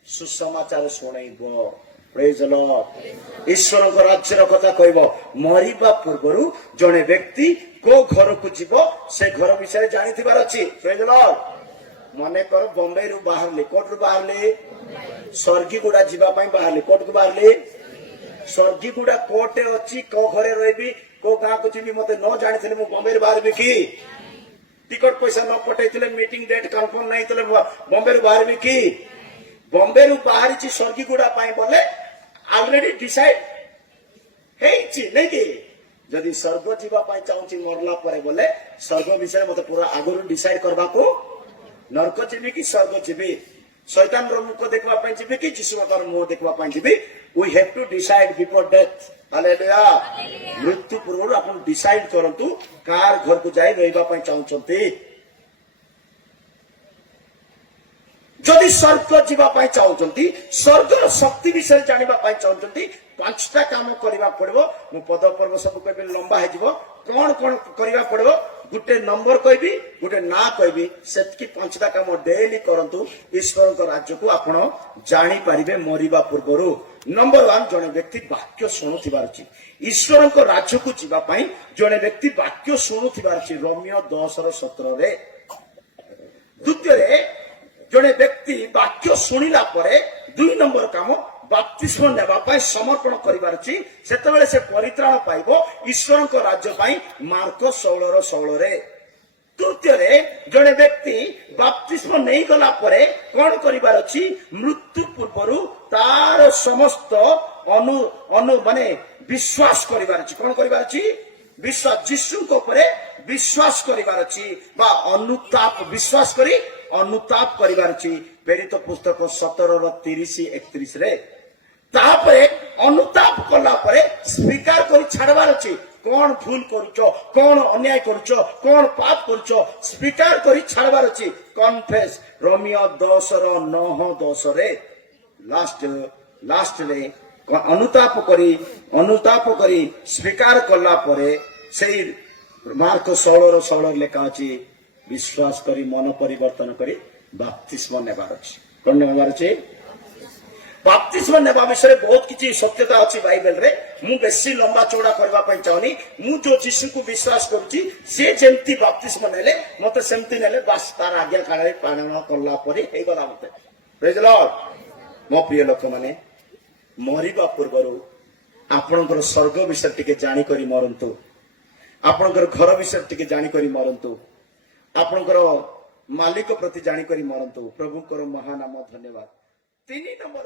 सुसमाचार शुणाइबो। Praise the lord. ईश्वर को राज्यर कथा कहबो। मरिबा पूर्वरु जने व्यक्ति को घर को जीवो से घर विषय जानि थिबार अछि। Praise the Lord. मने कर बॉम्बे रु बाहरले, कोट रु बाहरले, स्वर्गीगुड़ा जीवा पई बाहरले, कोट को बाहरले, स्वर्गीगुड़ा कोटे अछि, को घरे रहबी, को गां को जीवी मते न जानिथिले मु बॉम्बे रु बाहरबी की, टिकट पैसा न पठैथिले, मीटिंग डेट कंफर्म नै थिले बॉम्बे रु बाहरबी की। बॉम्बे रु बाहरी छि स्वर्गीगुड़ा पई बोले ऑलरेडी डिसाइड हेछि नै कि जदि स्वर्ग जीवा पई चाहूछि मरला परे बोले स्वर्ग विषय मते पूरा आगुरु डिसाइड करबा को, नरक जीवी कि स्वर्ग जीवी। शैतान रो मुख देखवा पाई जिबी कि यीशु बाबार मुह देखवा पाई जिबी we have to decide before death hallelujah मृत्यु पूर्व आपण डिसाइड करंतु कार घर को जाई रहबा पाई चाहउछंती जदि स्वर्ग जीवा पाई चाहउछंती स्वर्गर शक्ति विषय जानिबा पाई चाहउछंती पांचटा काम करिबा पड़बो मु पद पर्व सब कहबे लंबा हे जीवो कोन कोन करिबा पड़बो गुटे नंबर कहबी गुटे ना कहबी सेतकी पांचटा काम डेली करंतु ईश्वर को राज्य को आपण जानि पारिबे मरिबा पूर्वरु नंबर 1 जने व्यक्ति वाक्य शुणुथिबार अछि ईश्वर को राज्य को जीवा पाई जने व्यक्ति वाक्य शुणुथिबार अछि रोमियो 10:17 रे द्वितीय रे जने व्यक्ति वाक्य शुणिला परे 2 नंबर काम बाप्तिस्म नेबा पाई समर्पण करिबार अछि सेतबेले से परित्राण पाइबो ईश्वर को राज्य पाई मार्क 16:16 रे तृतीय रे जने व्यक्ति बाप्तिस्म नहीं गला परे कोन करिबार अछि मृत्यु पूर्वरु तार समस्त अनु माने विश्वास करिबार अछि कोन करिबार अछि विश्वास यीशु को ऊपर विश्वास करिबार अछि बा अनुताप विश्वास करी अनुताप करिबार अछि प्रेरित पुस्तक 17:30-31 रे तापरे अनुताप कला परे स्वीकार करी छाड़बार अछि कौन भूल करूचो कौन अन्याय करूचो कौन पाप करूचो स्वीकार करी छाड़बार अछि कन्फेस रोमियो 10:9-10 रे लास्ट रे अनुताप करी स्वीकार कला परे सेही मार्क 16:16 लेखा अछि विश्वास करी मन परिवर्तन करी बाप्तिस्म नेबार अछि कोन नेबार अछि बाप्तिस्म नेबा विषय बहुत किछि सत्यता अछि बाइबल रे मु बेसी लंबा चौड़ा करबा पई चाहनी मु जो यीशु को विश्वास करूची से जेंती बाप्तिस्म नेले मते सेंती नेले बस तार आज्ञा काळे पालन करला परे हे गला मते प्रेज लॉर्ड मो प्रिय लोक माने मरिबा पूर्वरु आपनकर स्वर्ग विषय टिके जानि करी मरंतु आपनकर घर विषय टिके जानि करी मरंतु आपनकर मालिक प्रति जानि करी मरंतु प्रभु को महानाम धन्यवाद 3 नंबर